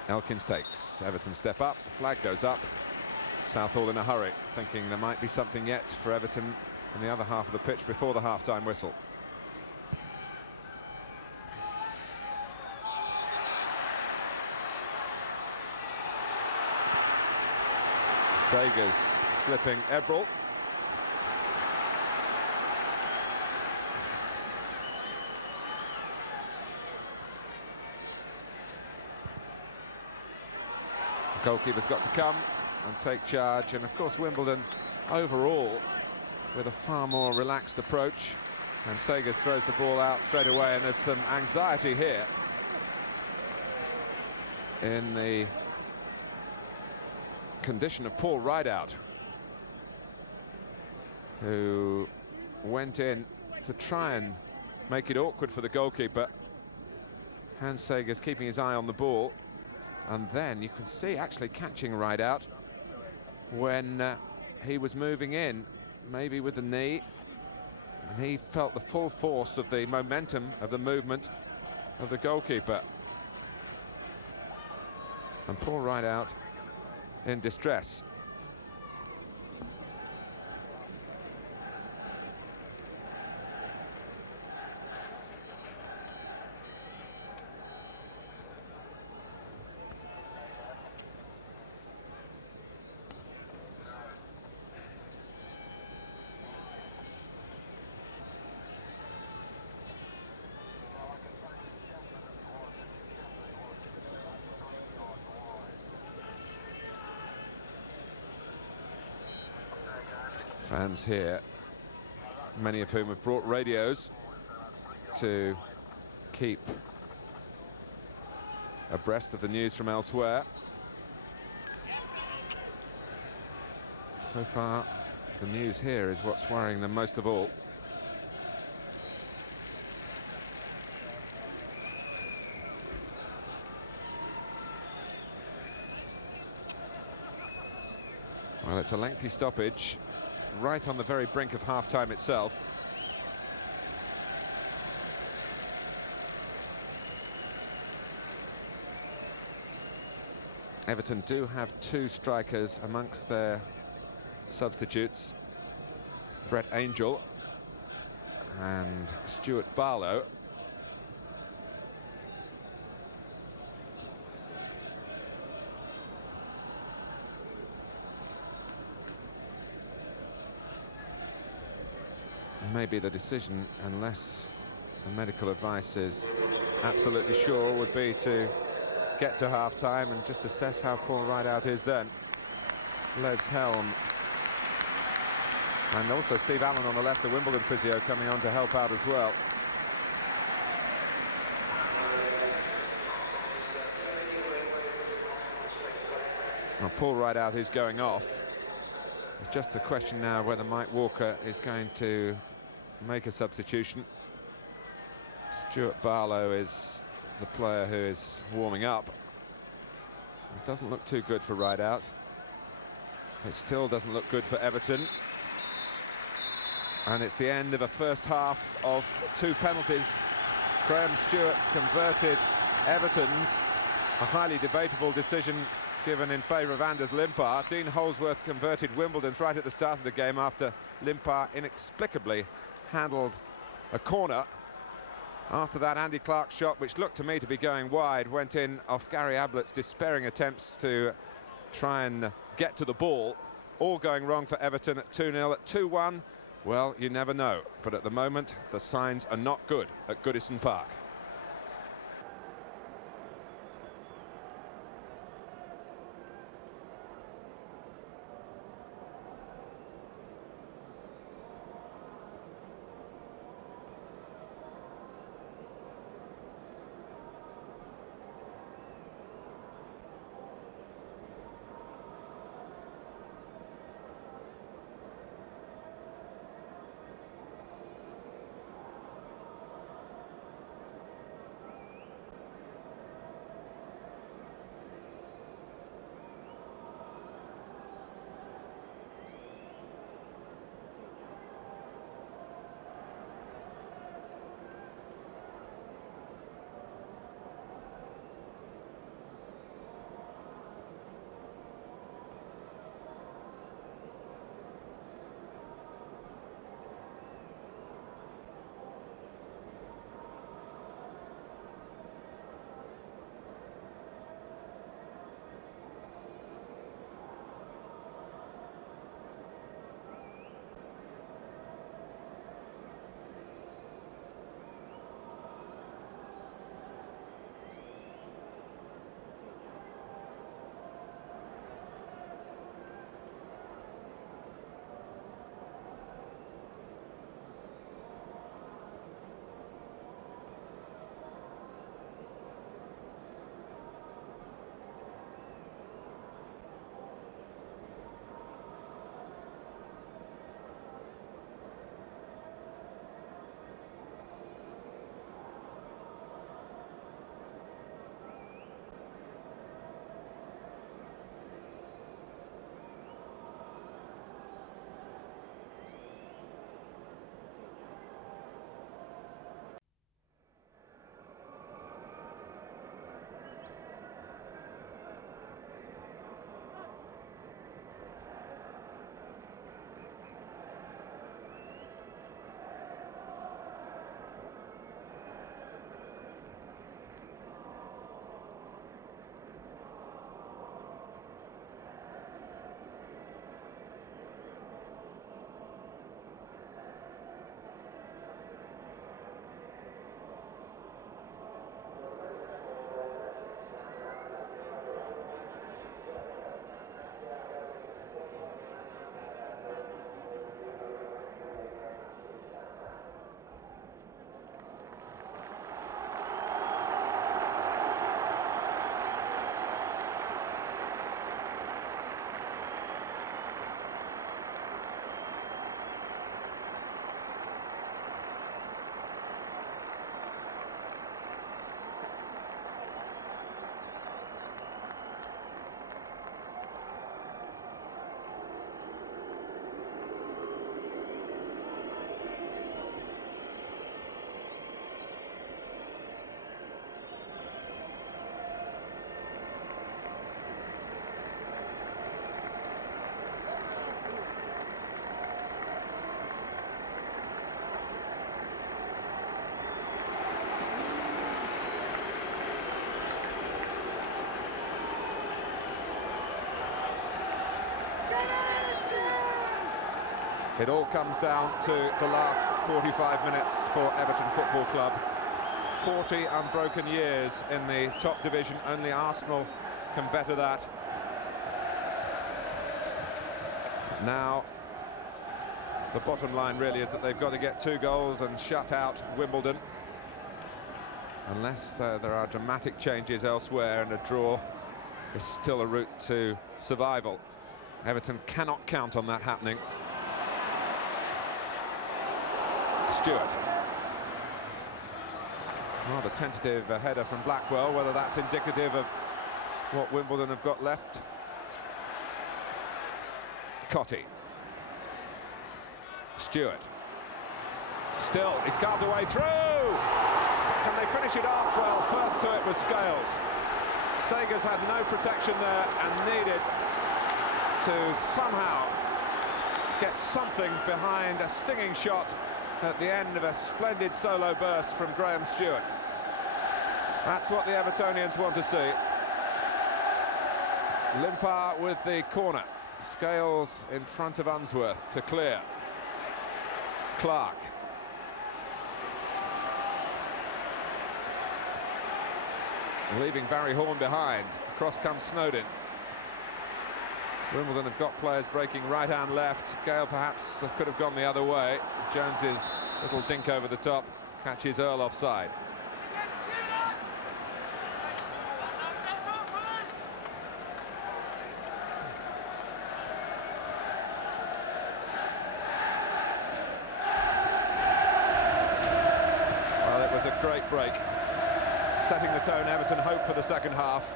Elkins takes, Everton step up, the flag goes up. Southall in a hurry, thinking there might be something yet for Everton in the other half of the pitch before the half-time whistle. Sagers slipping Ebrel. Goalkeeper's got to come and take charge, and of course Wimbledon overall with a far more relaxed approach, and Sagers throws the ball out straight away, and there's some anxiety here in the condition of Paul Rideout, who went in to try and make it awkward for the goalkeeper. Hans Sagers keeping his eye on the ball, and then you can see actually catching Rideout when he was moving in, maybe with the knee, and he felt the full force of the momentum of the movement of the goalkeeper. And Paul Rideout in distress. Fans here, many of whom have brought radios to keep abreast of the news from elsewhere. So far, the news here is what's worrying them most of all. Well, it's a lengthy stoppage, right on the very brink of half-time itself. Everton do have two strikers amongst their substitutes, Brett Angel and Stuart Barlow. Maybe the decision, unless the medical advice is absolutely sure, would be to get to half-time and just assess how Paul Rideout is then. Les Helm and also Steve Allen on the left, the Wimbledon physio, coming on to help out as well. Well, Paul Rideout is going off. It's just a question now of whether Mike Walker is going to make a substitution. Stuart Barlow is the player who is warming up. It doesn't look too good for Rideout. It still doesn't look good for Everton. And it's the end of a first half of two penalties. Graham Stewart converted Everton's, a highly debatable decision given in favour of Anders Limpar. Dean Holsworth converted Wimbledon's right at the start of the game after Limpar inexplicably handled a corner. After that, Andy Clark's shot, which looked to me to be going wide, went in off Gary Ablett's despairing attempts to try and get to the ball. All going wrong for Everton at 2-0. At 2-1, well, you never know. But at the moment, the signs are not good at Goodison Park. It all comes down to the last 45 minutes for Everton Football Club. 40 unbroken years in the top division. Only Arsenal can better that. Now, the bottom line really is that they've got to get 2 goals and shut out Wimbledon. Unless there are dramatic changes elsewhere, and a draw is still a route to survival. Everton cannot count on that happening. Stewart. Rather tentative header from Blackwell, whether that's indicative of what Wimbledon have got left. Cotty. Stewart. Still, he's carved away through! Can they finish it off? Well, first to it was Scales. Sagers had no protection there and needed to somehow get something behind a stinging shot at the end of a splendid solo burst from Graham Stewart. That's what the Evertonians want to see. Limpar with the corner. Scales in front of Unsworth to clear. Clark. Leaving Barry Horn behind. Across comes Snowden. Wimbledon have got players breaking right and left. Gale perhaps could have gone the other way. Jones's little dink over the top catches Earl offside. Well, it was a great break. Setting the tone, Everton hope for the second half.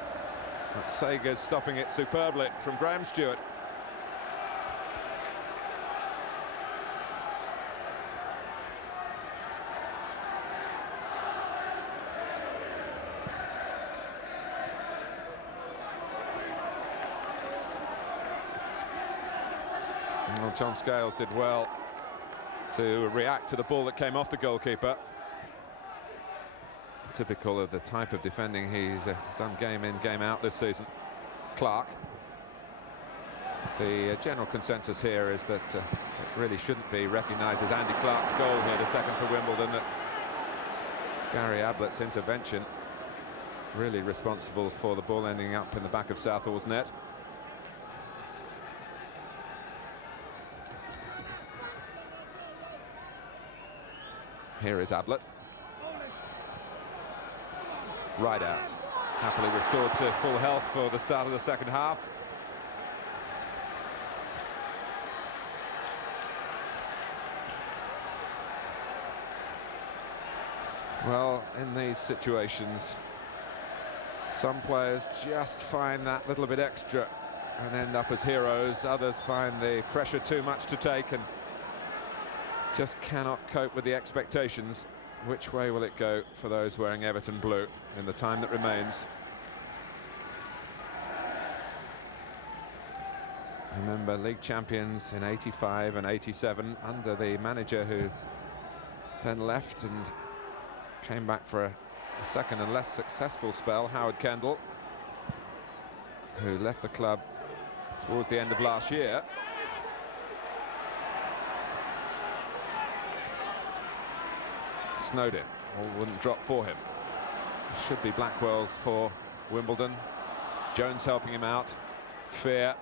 But Sagers stopping it superbly from Graham Stewart. Well, John Scales did well to react to the ball that came off the goalkeeper. Typical of the type of defending he's done game in, game out this season. Clark. The general consensus here is that it really shouldn't be recognised as Andy Clark's goal here, the second for Wimbledon, that Gary Ablett's intervention really responsible for the ball ending up in the back of Southall's net. Here is Ablett. Right out. Happily restored to full health for the start of the second half. Well, in these situations, some players just find that little bit extra and end up as heroes. Others find the pressure too much to take and just cannot cope with the expectations. Which way will it go for those wearing Everton blue in the time that remains? Remember, league champions in '85 and '87 under the manager who then left and came back for a second and less successful spell, Howard Kendall, who left the club towards the end of last year. Snowden, all wouldn't drop for him. Should be Blackwell's for Wimbledon. Jones helping him out. Fear.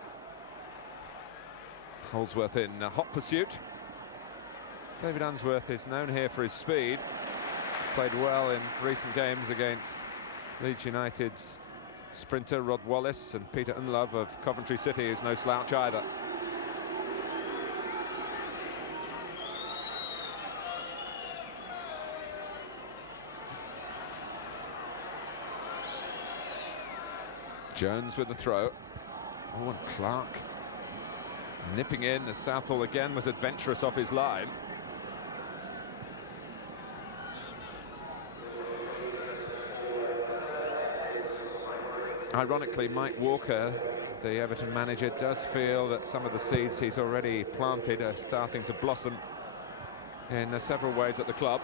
Holdsworth in hot pursuit. David Unsworth is known here for his speed. Played well in recent games against Leeds United's sprinter Rod Wallace, and Peter Unlove of Coventry City is no slouch either. Jones with the throw. Oh, and Clark nipping in as Southall again was adventurous off his line. Ironically, Mike Walker, the Everton manager, does feel that some of the seeds he's already planted are starting to blossom in several ways at the club.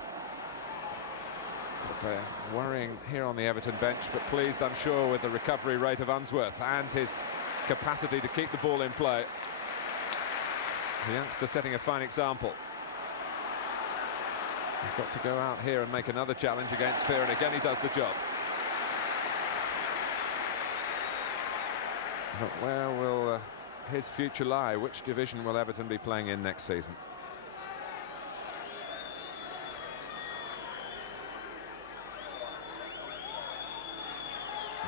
But they're worrying here on the Everton bench, but pleased, I'm sure, with the recovery rate of Unsworth and his capacity to keep the ball in play. The youngster setting a fine example. He's got to go out here and make another challenge against Fear, and again he does the job. But where will his future lie? Which division will Everton be playing in next season?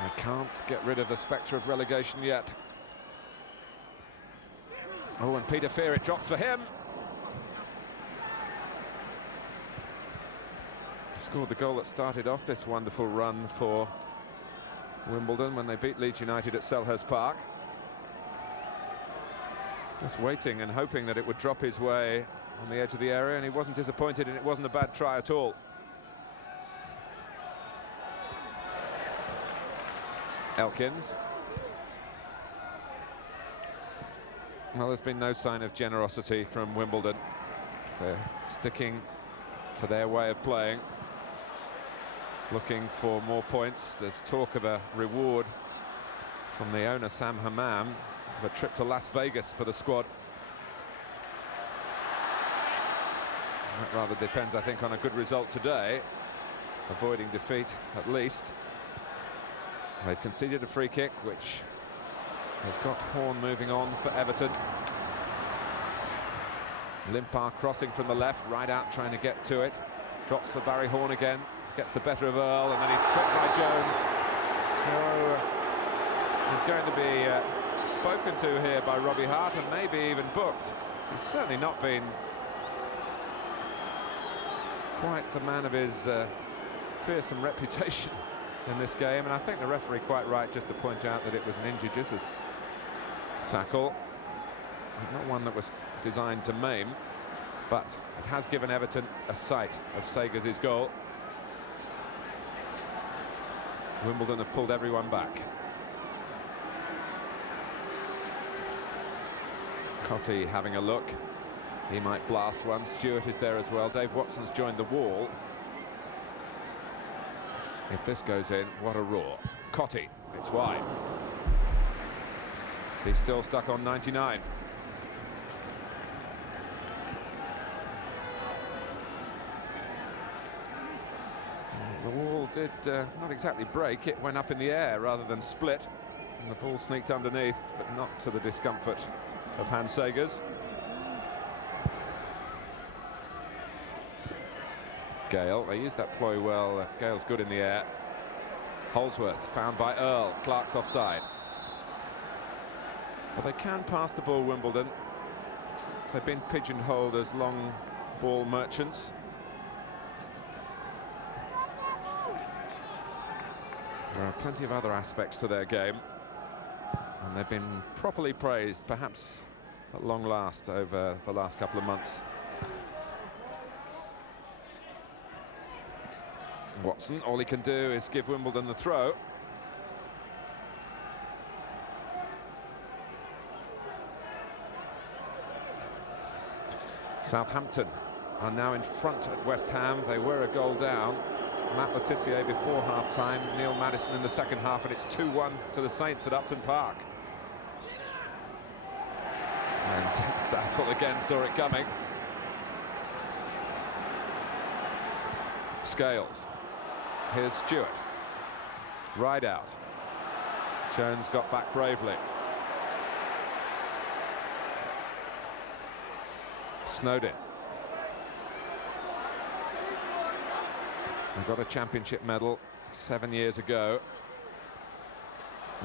They can't get rid of the spectre of relegation yet. Oh, and Peter Fear, it drops for him. Scored the goal that started off this wonderful run for Wimbledon when they beat Leeds United at Selhurst Park. Just waiting and hoping that it would drop his way on the edge of the area, and he wasn't disappointed, and it wasn't a bad try at all. Elkins. Well, there's been no sign of generosity from Wimbledon. They're sticking to their way of playing, looking for more points. There's talk of a reward from the owner, Sam Hammam, of a trip to Las Vegas for the squad. That rather depends, I think, on a good result today, avoiding defeat at least. They've conceded a free kick, which has got Horn moving on for Everton. Limpar crossing from the left, right out trying to get to it. Drops for Barry Horn again, gets the better of Earl, and then he's tripped by Jones. He's going to be spoken to here by Robbie Hart, and maybe even booked. He's certainly not been quite the man of his fearsome reputation in this game, and I think the referee quite right just to point out that it was an injudicious tackle, not one that was designed to maim, but it has given Everton a sight of Sagers' goal. Wimbledon have pulled everyone back. Cotty having a look, he might blast one. Stewart is there as well. Dave Watson's joined the wall. If this goes in, what a roar. Cotty, it's wide. He's still stuck on 99. The wall did not exactly break, it went up in the air rather than split, and the ball sneaked underneath, but not to the discomfort of Hans Sagers. Gale, they used that ploy well. Gale's good in the air. Holsworth found by Earl. Clark's offside. But they can pass the ball, Wimbledon. They've been pigeonholed as long ball merchants. There are plenty of other aspects to their game, and they've been properly praised, perhaps at long last, over the last couple of months. Watson, all he can do is give Wimbledon the throw. Southampton are now in front at West Ham. They were a goal down. Matt Le Tissier before half-time, Neil Maddison in the second half, and it's 2-1 to the Saints at Upton Park. And Southall again saw it coming. Scales. Here's Stewart. Right out. Jones got back bravely. Snowden. They got a championship medal 7 years ago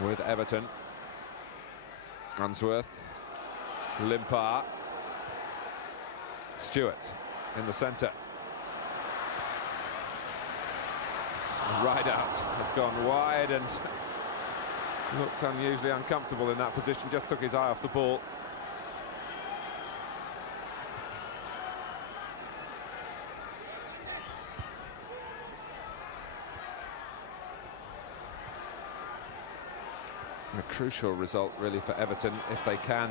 with Everton. Unsworth. Limpar. Stewart in the centre. Right out, have gone wide and looked unusually uncomfortable in that position, just took his eye off the ball. A crucial result really for Everton, if they can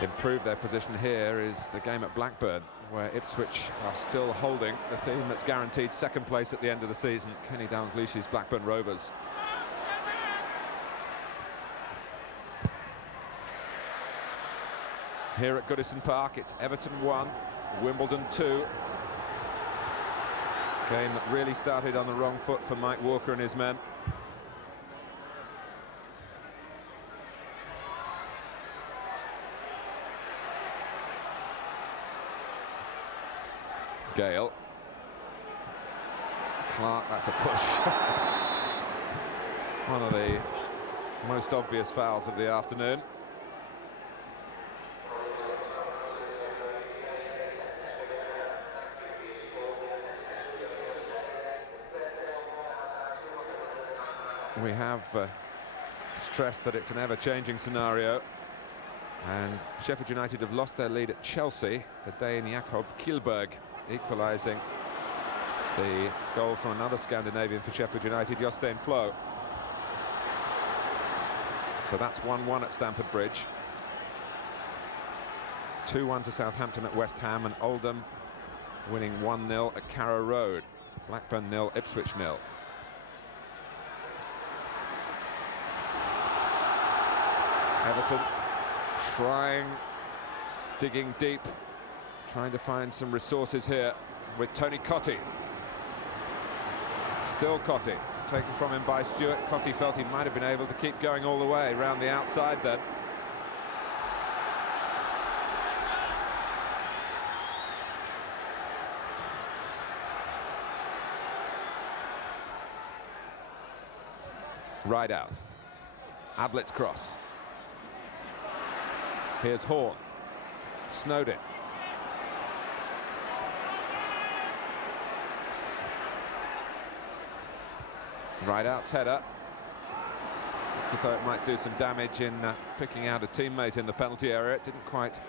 improve their position here, is the game at Blackburn, where Ipswich are still holding the team that's guaranteed second place at the end of the season, Kenny Dalglish's Blackburn Rovers. Here at Goodison Park, it's Everton 1, Wimbledon 2. Game that really started on the wrong foot for Mike Walker and his men. Gale. Clark, that's a push. One of the most obvious fouls of the afternoon. We have stressed that it's an ever-changing scenario, and Sheffield United have lost their lead at Chelsea the day in Jakob Kielberg, equalising the goal from another Scandinavian for Sheffield United, Jostein Flo. So that's 1-1 at Stamford Bridge. 2-1 to Southampton at West Ham, and Oldham winning 1-0 at Carrow Road. Blackburn 0, Ipswich 0. Everton digging deep, trying to find some resources here with Tony Cottee. Still Cottee, taken from him by Stewart. Cottee felt he might have been able to keep going all the way around the outside then. Right out. Ablett's cross. Here's Horn. Snowden. Rideout's header. Just thought it might do some damage in picking out a teammate in the penalty area. It didn't quite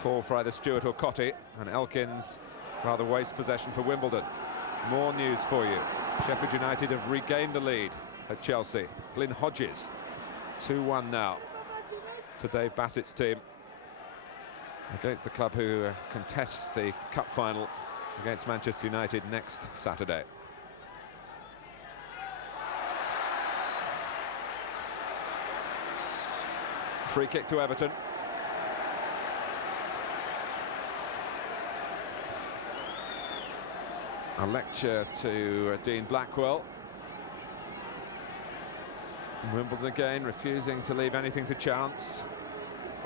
fall for either Stewart or Cottee, and Elkins rather wastes possession for Wimbledon. More news for you. Sheffield United have regained the lead at Chelsea. Glyn Hodges, 2-1 now to Dave Bassett's team against the club who contests the cup final against Manchester United next Saturday. Free kick to Everton. A lecture to Dean Blackwell. Wimbledon again refusing to leave anything to chance.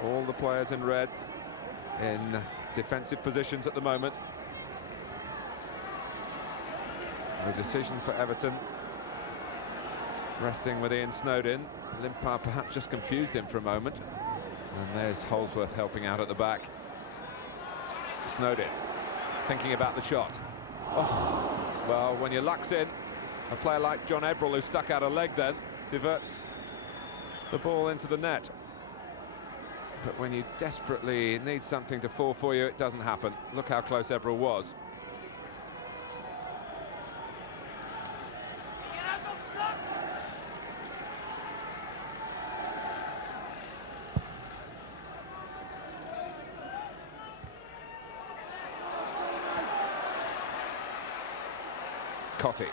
All the players in red in defensive positions at the moment. The decision for Everton resting with Ian Snowden. Limpar perhaps just confused him for a moment. And there's Holsworth helping out at the back. Snowden thinking about the shot. Oh, well, when your luck's in, a player like John Ebrell, who stuck out a leg then, diverts the ball into the net. But when you desperately need something to fall for you, it doesn't happen. Look how close Ebrell was. Cottee.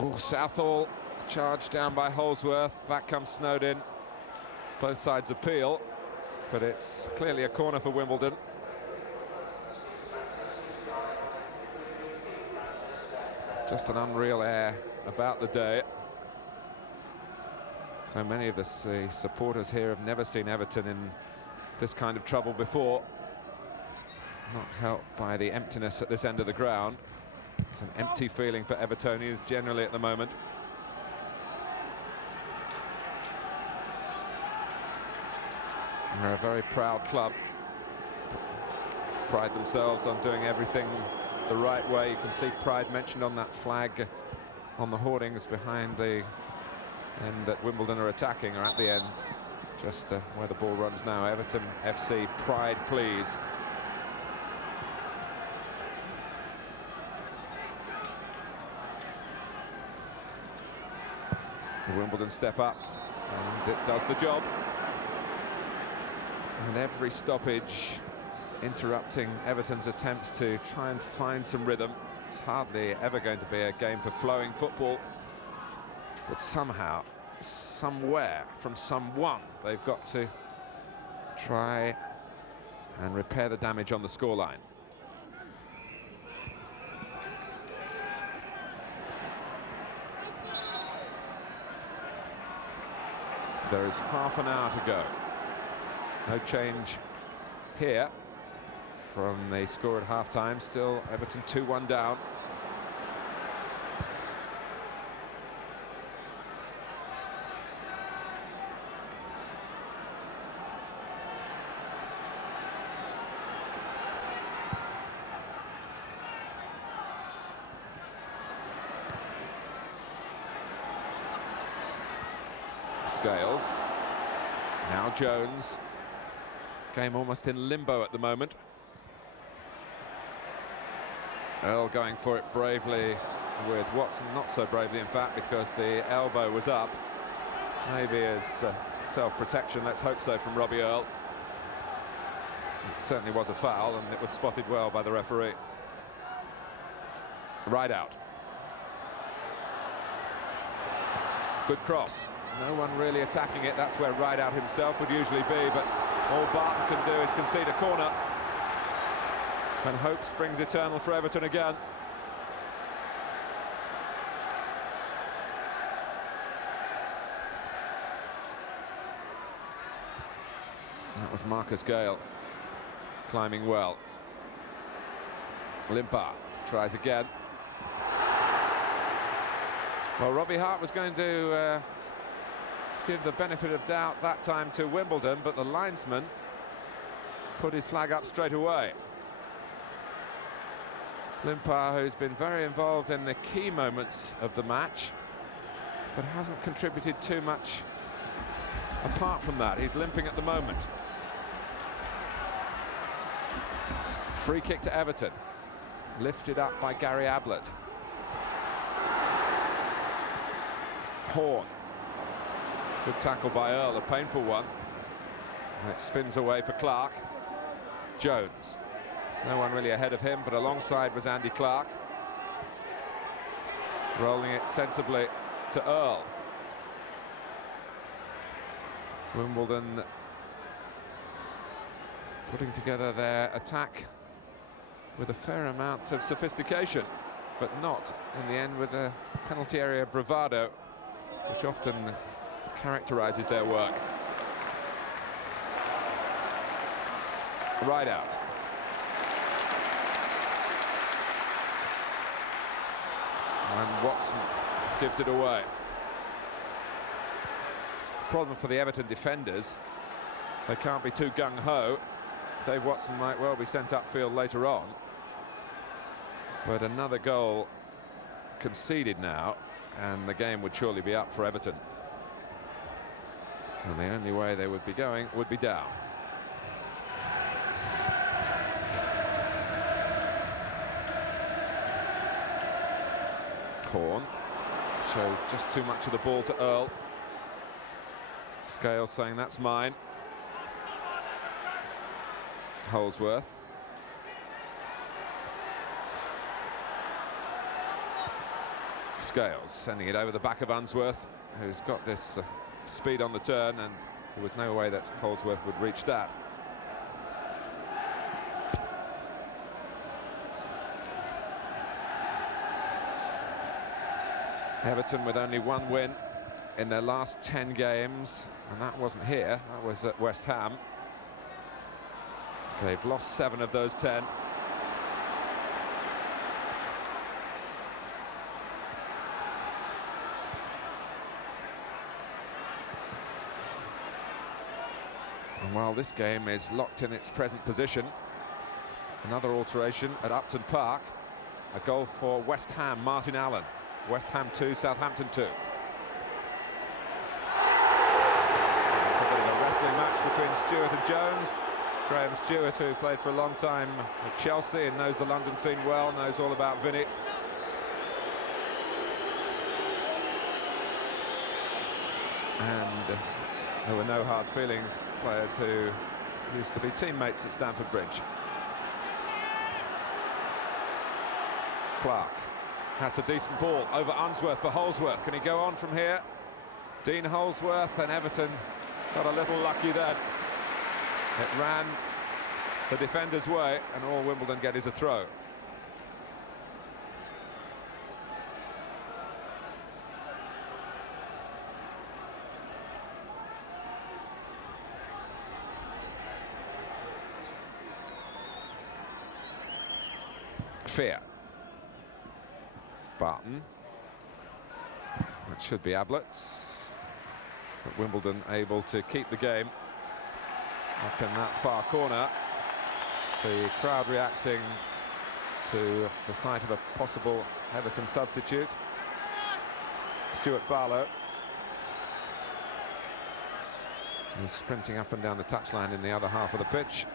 Oh, Southall charged down by Holsworth. Back comes Snowden. Both sides appeal, but it's clearly a corner for Wimbledon. Just an unreal air about the day. So many of the supporters here have never seen Everton in this kind of trouble before. Not helped by the emptiness at this end of the ground. It's an empty feeling for Evertonians generally at the moment. They're a very proud club. Pride themselves on doing everything the right way. You can see pride mentioned on that flag on the hoardings behind the end that Wimbledon are attacking, or at the end, just where the ball runs now. Everton FC, pride please. Wimbledon step up, and it does the job. And every stoppage interrupting Everton's attempts to try and find some rhythm. It's hardly ever going to be a game for flowing football, but somehow, somewhere, from someone, they've got to try and repair the damage on the scoreline. There is half an hour to go. No change here from the score at half-time. Still Everton 2-1 down. Scales. Now Jones. Game almost in limbo at the moment. Earl going for it bravely with Watson, not so bravely in fact, because the elbow was up. Maybe as self-protection, let's hope so, from Robbie Earl. It certainly was a foul, and it was spotted well by the referee. Right out. Good cross. No one really attacking it. That's where Rideout himself would usually be, but all Barton can do is concede a corner. And hope springs eternal for Everton again. That was Marcus Gale climbing well. Limpar tries again. Well, Robbie Hart was going to give the benefit of doubt that time to Wimbledon, but the linesman put his flag up straight away. Limpar, who's been very involved in the key moments of the match, but hasn't contributed too much apart from that. He's limping at the moment. Free kick to Everton, lifted up by Gary Ablett. Horn. Good tackle by Earl, a painful one. And it spins away for Clark. Jones. No one really ahead of him, but alongside was Andy Clark. Rolling it sensibly to Earl. Wimbledon putting together their attack with a fair amount of sophistication, but not in the end with a penalty area bravado, which often characterizes their work. Right out. And Watson gives it away. Problem for the Everton defenders, they can't be too gung-ho. Dave Watson might well be sent upfield later on. But another goal conceded now, and the game would surely be up for Everton. And the only way they would be going would be down. Horn showed just too much of the ball to Earl. Scales saying that's mine. Holsworth. Scales sending it over the back of Unsworth, who's got this speed on the turn, and there was no way that Holsworth would reach that. Everton with only one win in their last 10 games, and that wasn't here, that was at West Ham. They've lost 7 of those 10. And while this game is locked in its present position, another alteration at Upton Park, a goal for West Ham, Martin Allen. West Ham 2, Southampton 2. It's a bit of a wrestling match between Stewart and Jones. Graham Stewart, who played for a long time at Chelsea and knows the London scene well, knows all about Vinny. And there were no hard feelings, players who used to be teammates at Stamford Bridge. Clark. That's a decent ball over Unsworth for Holsworth. Can he go on from here? Dean Holsworth, and Everton got a little lucky then. It ran the defender's way, and all Wimbledon get is a throw. Fear. Barton. That should be Ablett's. But Wimbledon able to keep the game up in that far corner. The crowd reacting to the sight of a possible Everton substitute. Stuart Barlow is sprinting up and down the touchline in the other half of the pitch.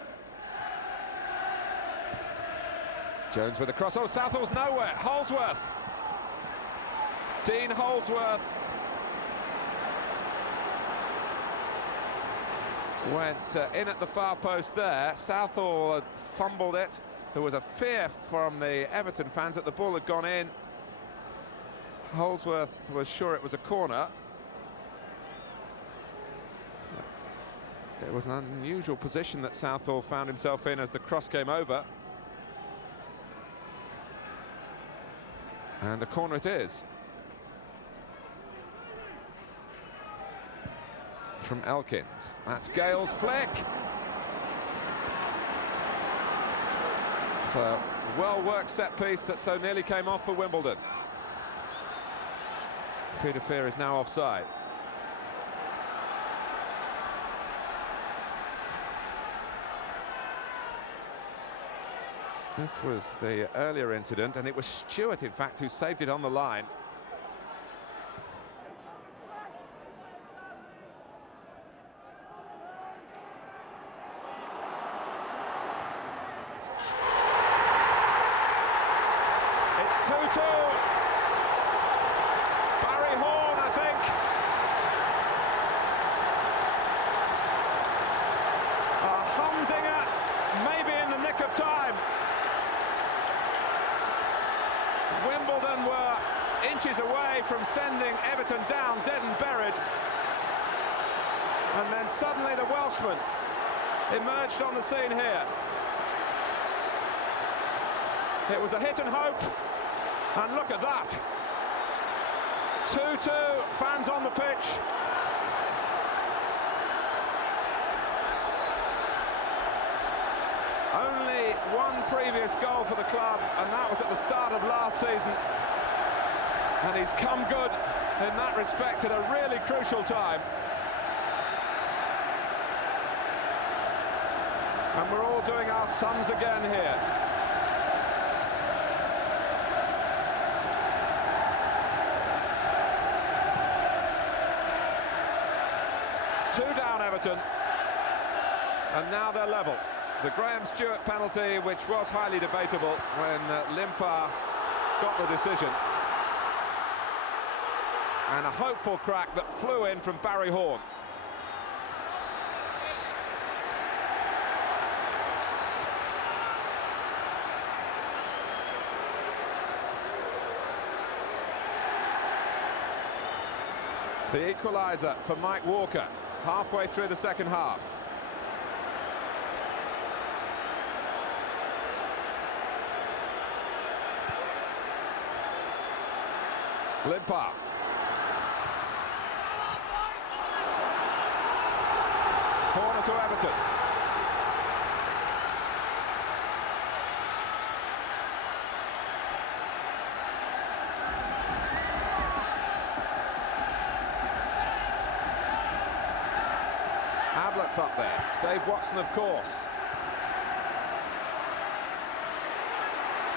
Jones with a cross. Oh, Southall's nowhere. Holsworth. Dean Holsworth went in at the far post there. Southall had fumbled it. There was a fear from the Everton fans that the ball had gone in. Holsworth was sure it was a corner. It was an unusual position that Southall found himself in as the cross came over. And a corner it is. From Elkins. That's Gale's flick. It's a well-worked set piece that so nearly came off for Wimbledon. Peter Fear is now offside. This was the earlier incident, and it was Stewart, in fact, who saved it on the line. It's 2-2. Barry Horn, I think. A humdinger, maybe in the nick of time. Wimbledon were inches away from sending Everton down dead and buried. And then suddenly the Welshman emerged on the scene here. It was a hit and hope, and look at that. 2-2, fans on the pitch. Only one previous goal for the club, and that was at the start of last season. And he's come good in that respect at a really crucial time. And we're all doing our sums again here. Two down Everton, and now they're level. The Graham Stewart penalty, which was highly debatable when Limpar got the decision. And a hopeful crack that flew in from Barry Horn. The equaliser for Mike Walker, halfway through the second half. Limpar. Corner to Everton. Ablett's up there. Dave Watson, of course.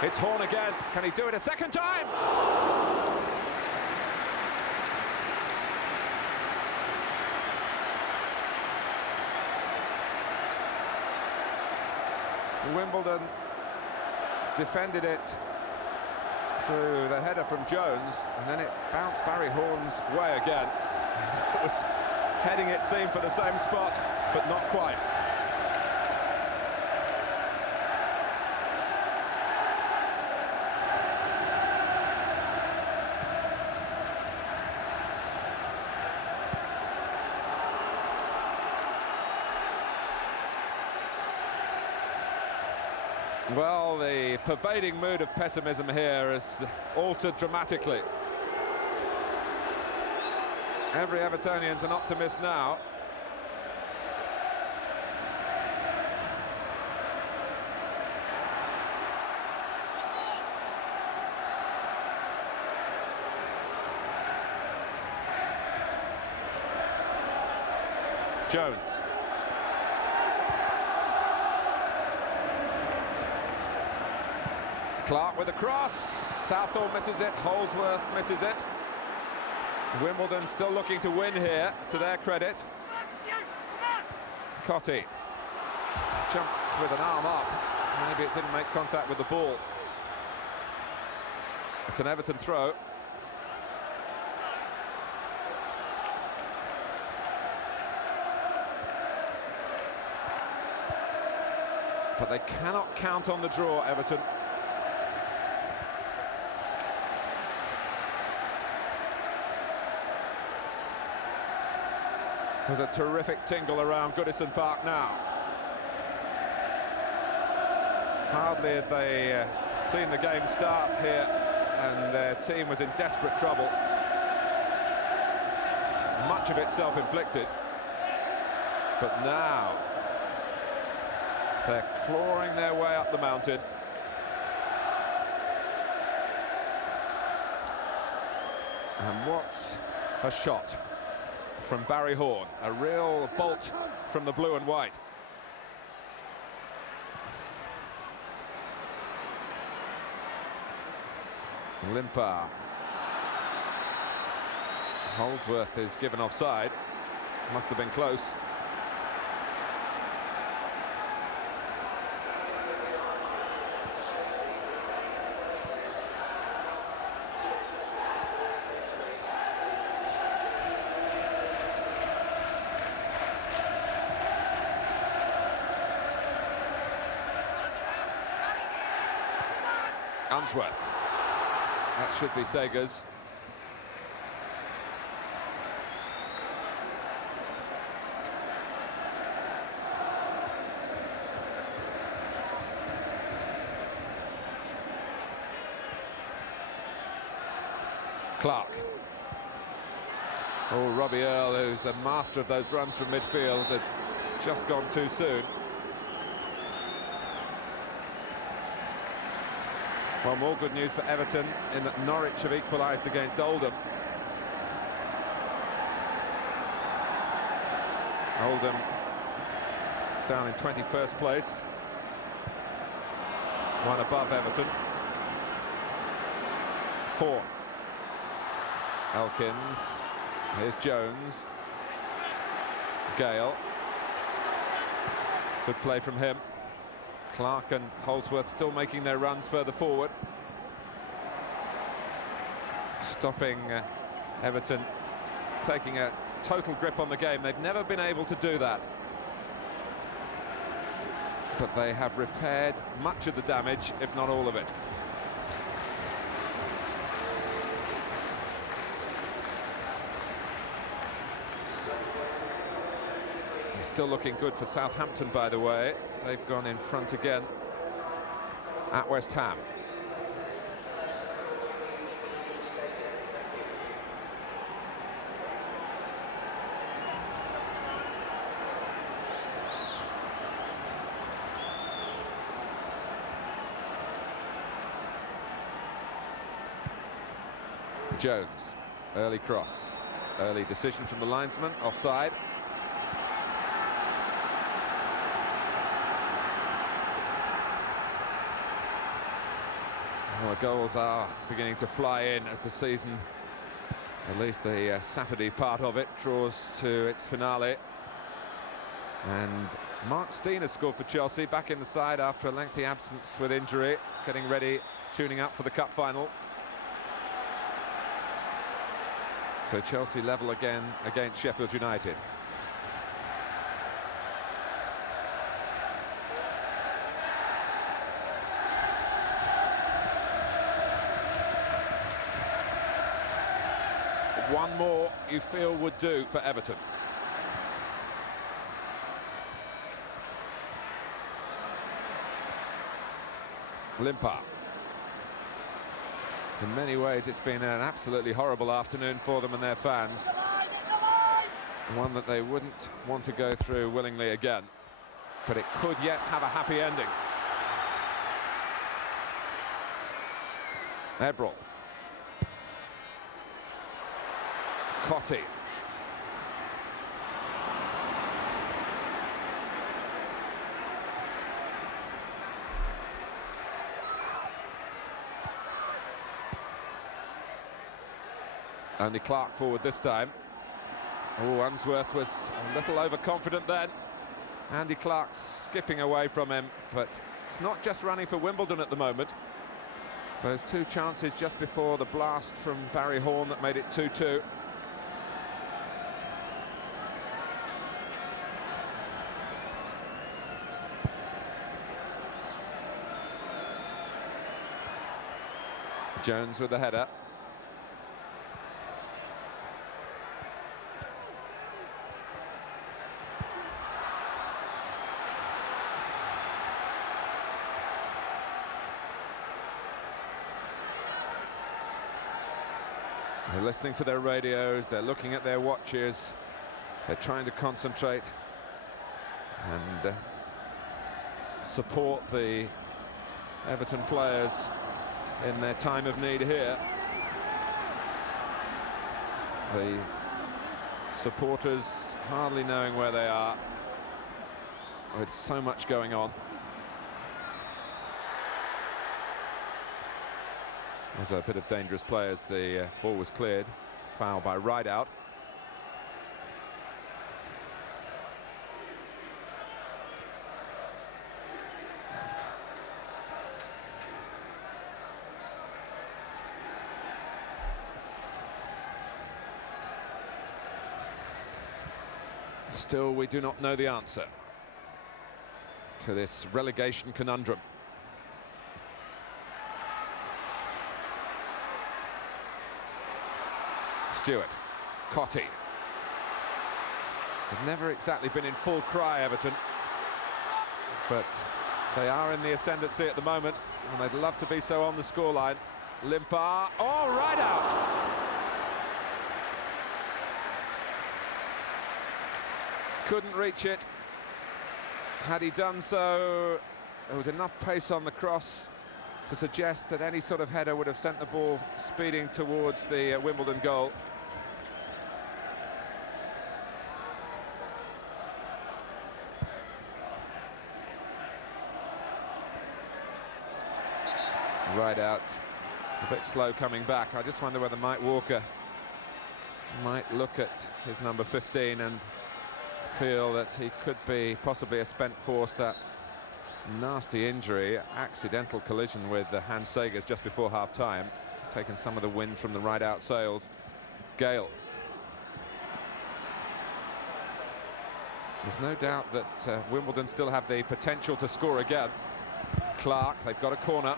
It's Horn again. Can he do it a second time? Wimbledon defended it through the header from Jones, and then it bounced Barry Horn's way again. It was heading, it seemed, for the same spot, but not quite. Well, the pervading mood of pessimism here has altered dramatically. Every Evertonian's an optimist now. Jones. Clark with a cross. Southall misses it. Holsworth misses it. Wimbledon still looking to win here, to their credit. Cotty jumps with an arm up. Maybe it didn't make contact with the ball. It's an Everton throw. But they cannot count on the draw, Everton. There's a terrific tingle around Goodison Park now. Hardly had they seen the game start here, and their team was in desperate trouble. Much of it self-inflicted. But now they're clawing their way up the mountain. And what a shot from Barry Horn, a real bolt from the blue and white. Limpar. Holsworth is given offside. Must have been close. Unsworth. That should be Sega's. Clark. Oh, Robbie Earle, who's a master of those runs from midfield, had just gone too soon. Well, more good news for Everton in that Norwich have equalised against Oldham. Oldham down in 21st place. One above Everton. Horn. Elkins. Here's Jones. Gale. Good play from him. Clark and Holsworth still making their runs further forward. Stopping Everton taking a total grip on the game. They've never been able to do that. But they have repaired much of the damage, if not all of it. It's still looking good for Southampton, by the way. They've gone in front again at West Ham. Jones, early cross, early decision from the linesman, offside. Well, the goals are beginning to fly in as the season, at least the Saturday part of it, draws to its finale. And Mark Stein has scored for Chelsea, back in the side after a lengthy absence with injury, getting ready, tuning up for the cup final. So Chelsea level again against Sheffield United. One more you feel would do for Everton. Limpar. In many ways, it's been an absolutely horrible afternoon for them and their fans. One that they wouldn't want to go through willingly again. But it could yet have a happy ending. Ebrel. Cotti. Only Clark forward this time. Oh, Unsworth was a little overconfident then. Andy Clark skipping away from him, but it's not just running for Wimbledon at the moment. Those two chances just before the blast from Barry Horn that made it 2-2. Jones with the header. They're listening to their radios, they're looking at their watches, they're trying to concentrate and support the Everton players in their time of need here. The supporters hardly knowing where they are with so much going on. There's a bit of dangerous play as the ball was cleared. Foul by Rideout. Still, we do not know the answer to this relegation conundrum. Stewart, Cotti. They've never exactly been in full cry, Everton, but they are in the ascendancy at the moment, and they'd love to be so on the scoreline. Limpar, oh, right out! Couldn't reach it. Had he done so, there was enough pace on the cross to suggest that any sort of header would have sent the ball speeding towards the Wimbledon goal. Right out, a bit slow coming back. I just wonder whether Mike Walker might look at his number 15 and feel that he could be possibly a spent force. That nasty injury, accidental collision with the Hans Segers just before half-time, taking some of the wind from the right-out sails. Gale. There's no doubt that Wimbledon still have the potential to score again. Clark, they've got a corner.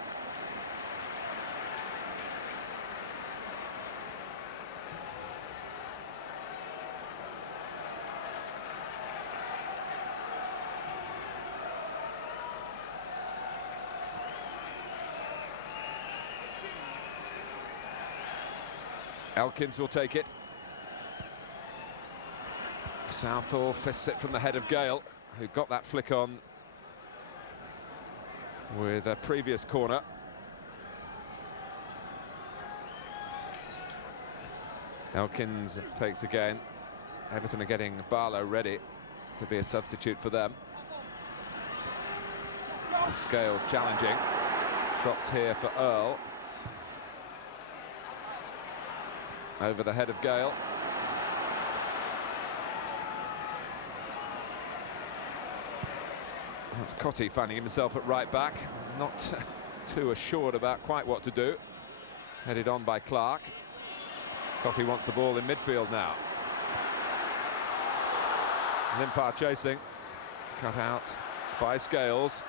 Elkins will take it. Southall fists it from the head of Gale, who got that flick on with a previous corner. Elkins takes again. Everton are getting Barlow ready to be a substitute for them. Scales challenging. Drops here for Earl. Over the head of Gale. That's Cotti finding himself at right back. Not too assured about quite what to do. Headed on by Clark. Cotti wants the ball in midfield now. Limpar chasing. Cut out by Scales.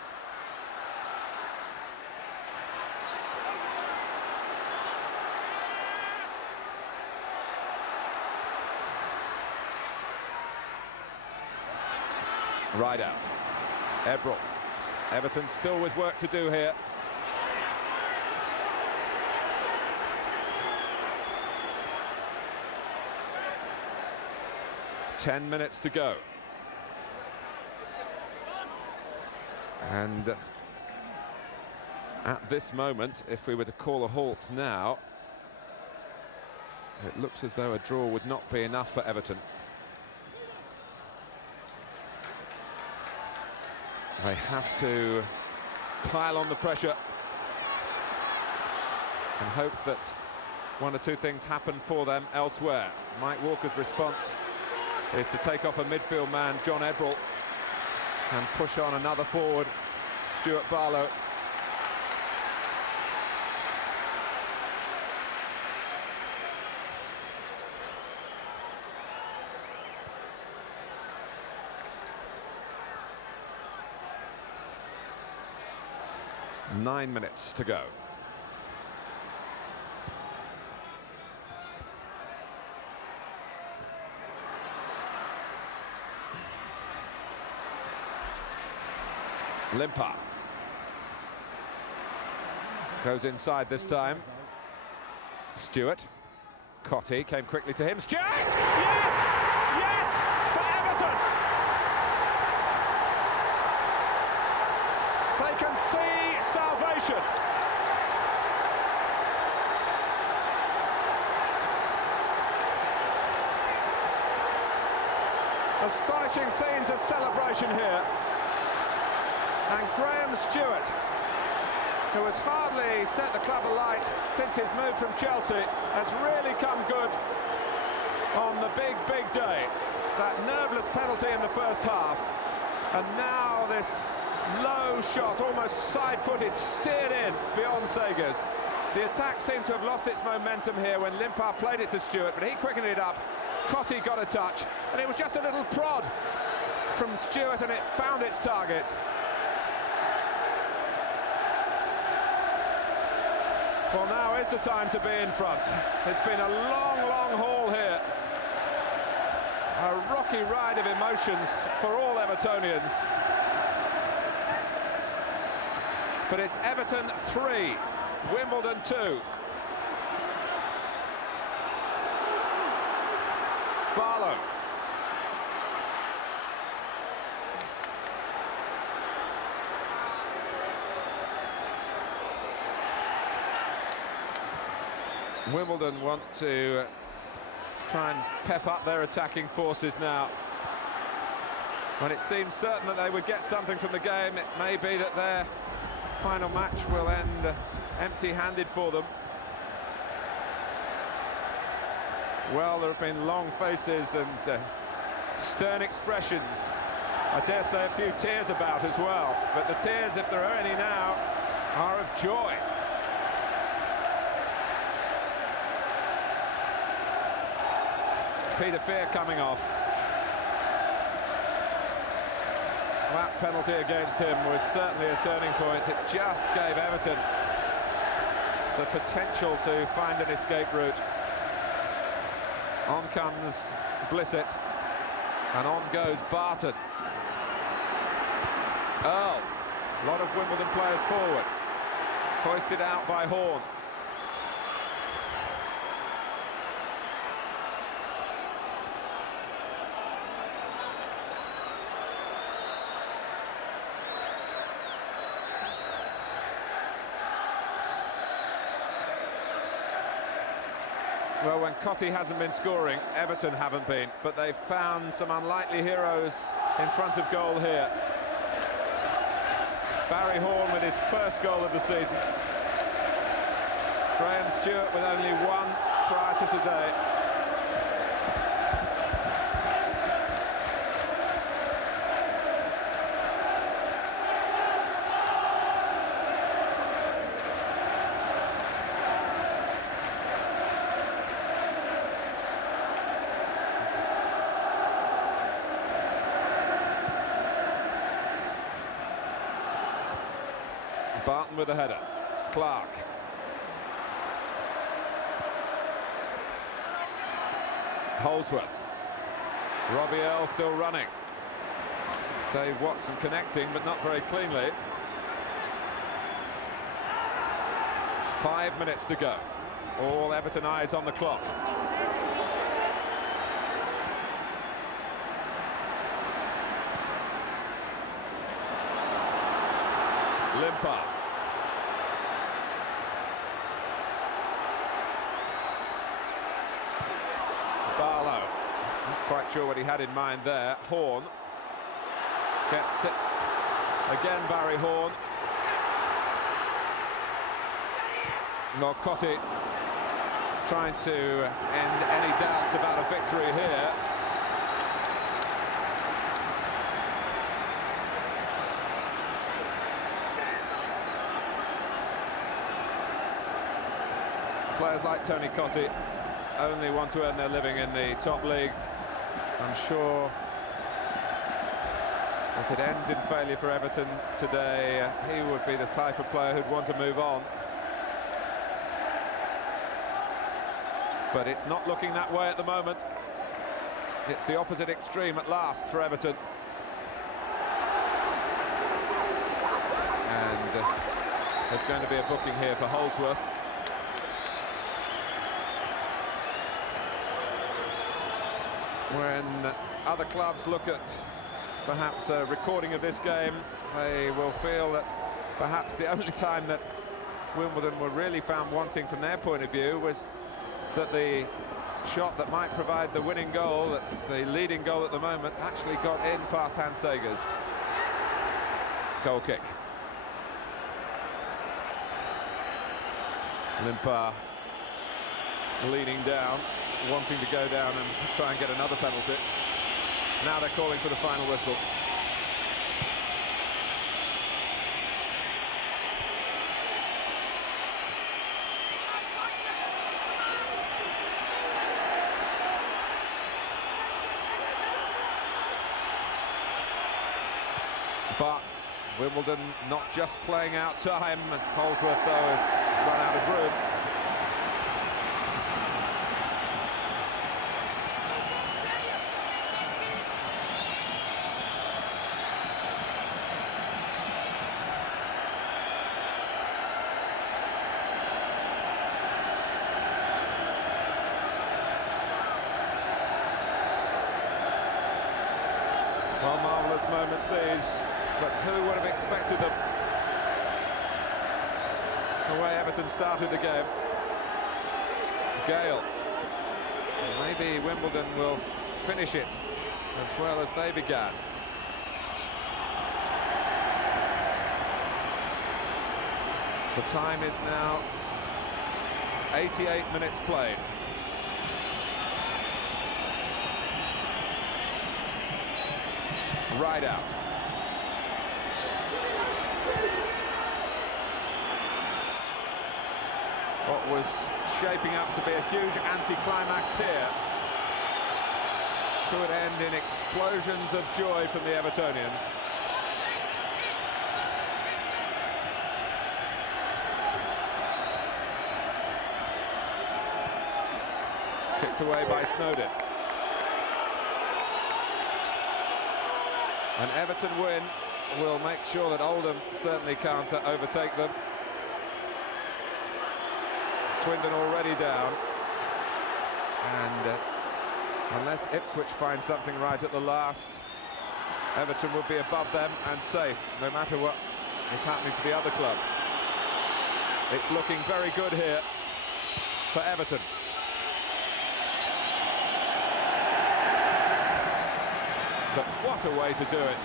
Right out. Ebrel. Everton still with work to do here. 10 minutes to go. And at this moment, if we were to call a halt now, it looks as though a draw would not be enough for Everton. They have to pile on the pressure and hope that one or two things happen for them elsewhere. Mike Walker's response is to take off a midfield man, John Ebrell, and push on another forward, Stuart Barlow. Nine minutes to go. Limpar goes inside this time. Stewart. Cottee came quickly to him. Stewart! Yes! Yes! For Everton! They can see salvation. Astonishing scenes of celebration here. And Graham Stewart, who has hardly set the club alight since his move from Chelsea, has really come good on the big day. That nerveless penalty in the first half, and now this low shot, almost side-footed, steered in beyond Sagers. The attack seemed to have lost its momentum here when Limpar played it to Stewart, but he quickened it up. Cottee got a touch, and it was just a little prod from Stewart, and it found its target. Well, now is the time to be in front. It's been a long haul here. A rocky ride of emotions for all Evertonians. But it's Everton 3, Wimbledon 2. Barlow. Wimbledon want to try and pep up their attacking forces now. When it seems certain that they would get something from the game, it may be that their final match will end empty-handed for them. Well, there have been long faces and stern expressions. I dare say a few tears about as well. But the tears, if there are any now, are of joy. Peter Fear coming off. That penalty against him was certainly a turning point. It just gave Everton the potential to find an escape route. On comes Blissett, and on goes Barton. Earl, a lot of Wimbledon players forward. Hoisted out by Horn. Well, when Cottee hasn't been scoring, Everton haven't been, but they've found some unlikely heroes in front of goal here. Barry Horn with his first goal of the season. Graham Stewart with only one prior to today. Barton with a header. Clark. Holdsworth. Robbie Earl still running. Dave Watson connecting, but not very cleanly. 5 minutes to go. All Everton eyes on the clock. Limpar. Barlow. Not quite sure what he had in mind there. Horn gets it. Again, Barry Horn. Norcotti trying to end any doubts about a victory here. Players like Tony Cottee only want to earn their living in the top league. I'm sure if it ends in failure for Everton today, he would be the type of player who'd want to move on. But it's not looking that way at the moment. It's the opposite extreme at last for Everton. And there's going to be a booking here for Holdsworth. When other clubs look at perhaps a recording of this game, they will feel that perhaps the only time that Wimbledon were really found wanting from their point of view was that the shot that might provide the winning goal, that's the leading goal at the moment, actually got in past Hans Segers. Goal kick. Limpar leaning down, wanting to go down and try and get another penalty. Now they're calling for the final whistle. But Wimbledon not just playing out time, and Holdsworth, though, has run out of room. Well, marvellous moments these. But who would have expected them? The way Everton started the game. Gale. Maybe Wimbledon will finish it as well as they began. The time is now 88 minutes played. Right out. What was shaping up to be a huge anti-climax here could end in explosions of joy from the Evertonians. Kicked away by Snowden. An Everton win will make sure that Oldham certainly can't overtake them. Swindon already down, and unless Ipswich finds something right at the last, Everton will be above them and safe, no matter what is happening to the other clubs. It's looking very good here for Everton. But what a way to do it.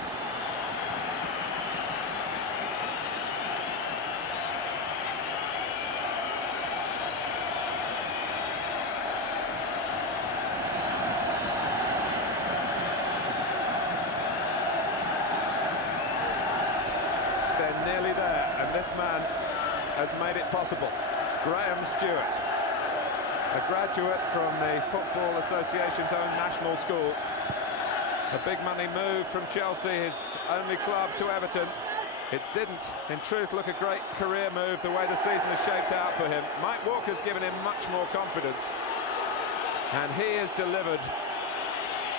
They're nearly there, and this man has made it possible. Graham Stewart, a graduate from the Football Association's own national school. A big money move from Chelsea, his only club, to Everton. It didn't, in truth, look a great career move the way the season has shaped out for him. Mike Walker's given him much more confidence, and he has delivered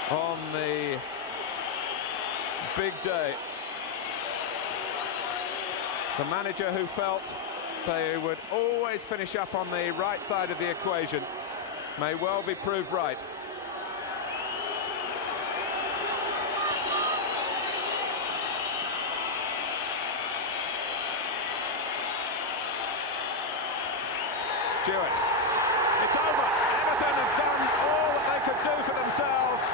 on the big day. The manager who felt they would always finish up on the right side of the equation may well be proved right. Stewart. It's over. Everton have done all that they could do for themselves,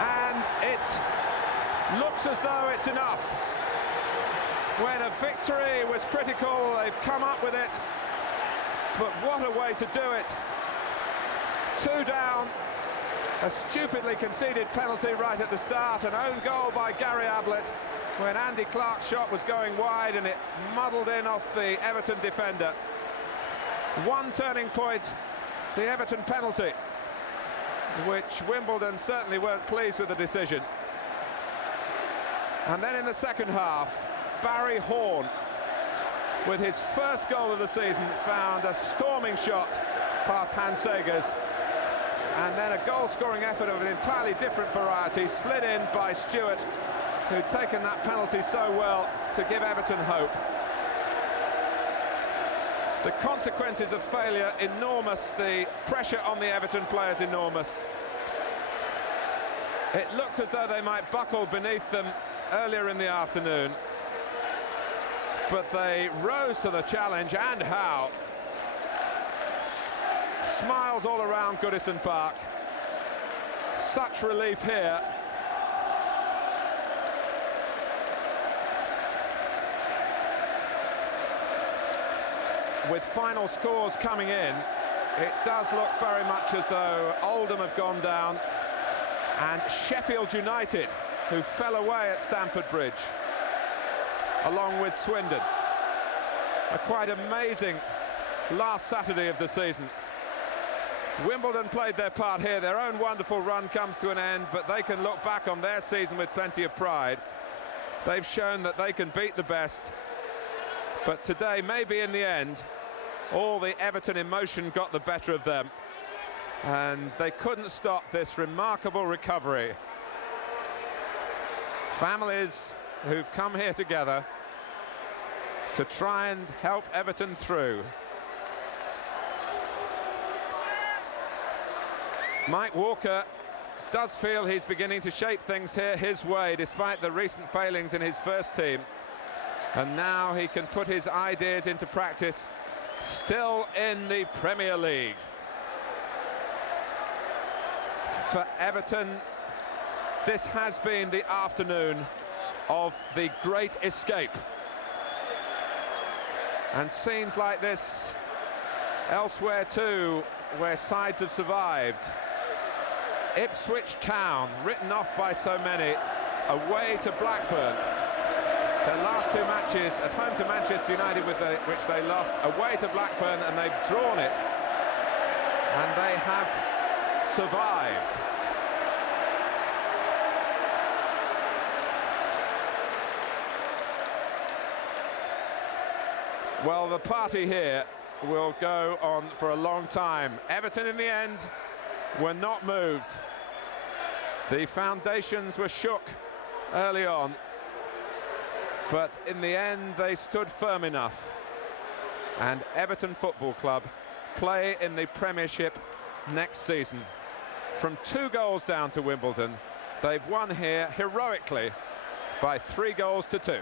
and it looks as though it's enough. When a victory was critical, they've come up with it, but what a way to do it. 2 down, a stupidly conceded penalty right at the start, an own goal by Gary Ablett when Andy Clark's shot was going wide and it muddled in off the Everton defender. One turning point, the Everton penalty, which Wimbledon certainly weren't pleased with the decision. And then in the second half, Barry Horn, with his first goal of the season, found a storming shot past Hans Segers, and then a goal-scoring effort of an entirely different variety slid in by Stewart, who'd taken that penalty so well to give Everton hope. The consequences of failure enormous, the pressure on the Everton players enormous. It looked as though they might buckle beneath them earlier in the afternoon, but they rose to the challenge, and how. Smiles all around Goodison Park. Such relief here. With final scores coming in, it does look very much as though Oldham have gone down, and Sheffield United, who fell away at Stamford Bridge, along with Swindon. A quite amazing last Saturday of the season. Wimbledon played their part here. Their own wonderful run comes to an end, but they can look back on their season with plenty of pride. They've shown that they can beat the best, but today, maybe in the end, all the Everton emotion got the better of them, and they couldn't stop this remarkable recovery. Families who've come here together to try and help Everton through. Mike Walker does feel he's beginning to shape things here his way, despite the recent failings in his first team. And now he can put his ideas into practice, still in the Premier League. For Everton, this has been the afternoon of the great escape. And scenes like this elsewhere too, where sides have survived. Ipswich Town, written off by so many, away to Blackburn. Their last 2 matches at home to Manchester United, which they lost, away to Blackburn, and they've drawn it. And they have survived. Well, the party here will go on for a long time. Everton, in the end, were not moved. The foundations were shook early on, but in the end they stood firm enough, and Everton Football Club play in the Premiership next season. From 2 goals down to Wimbledon, they've won here heroically by 3 goals to 2.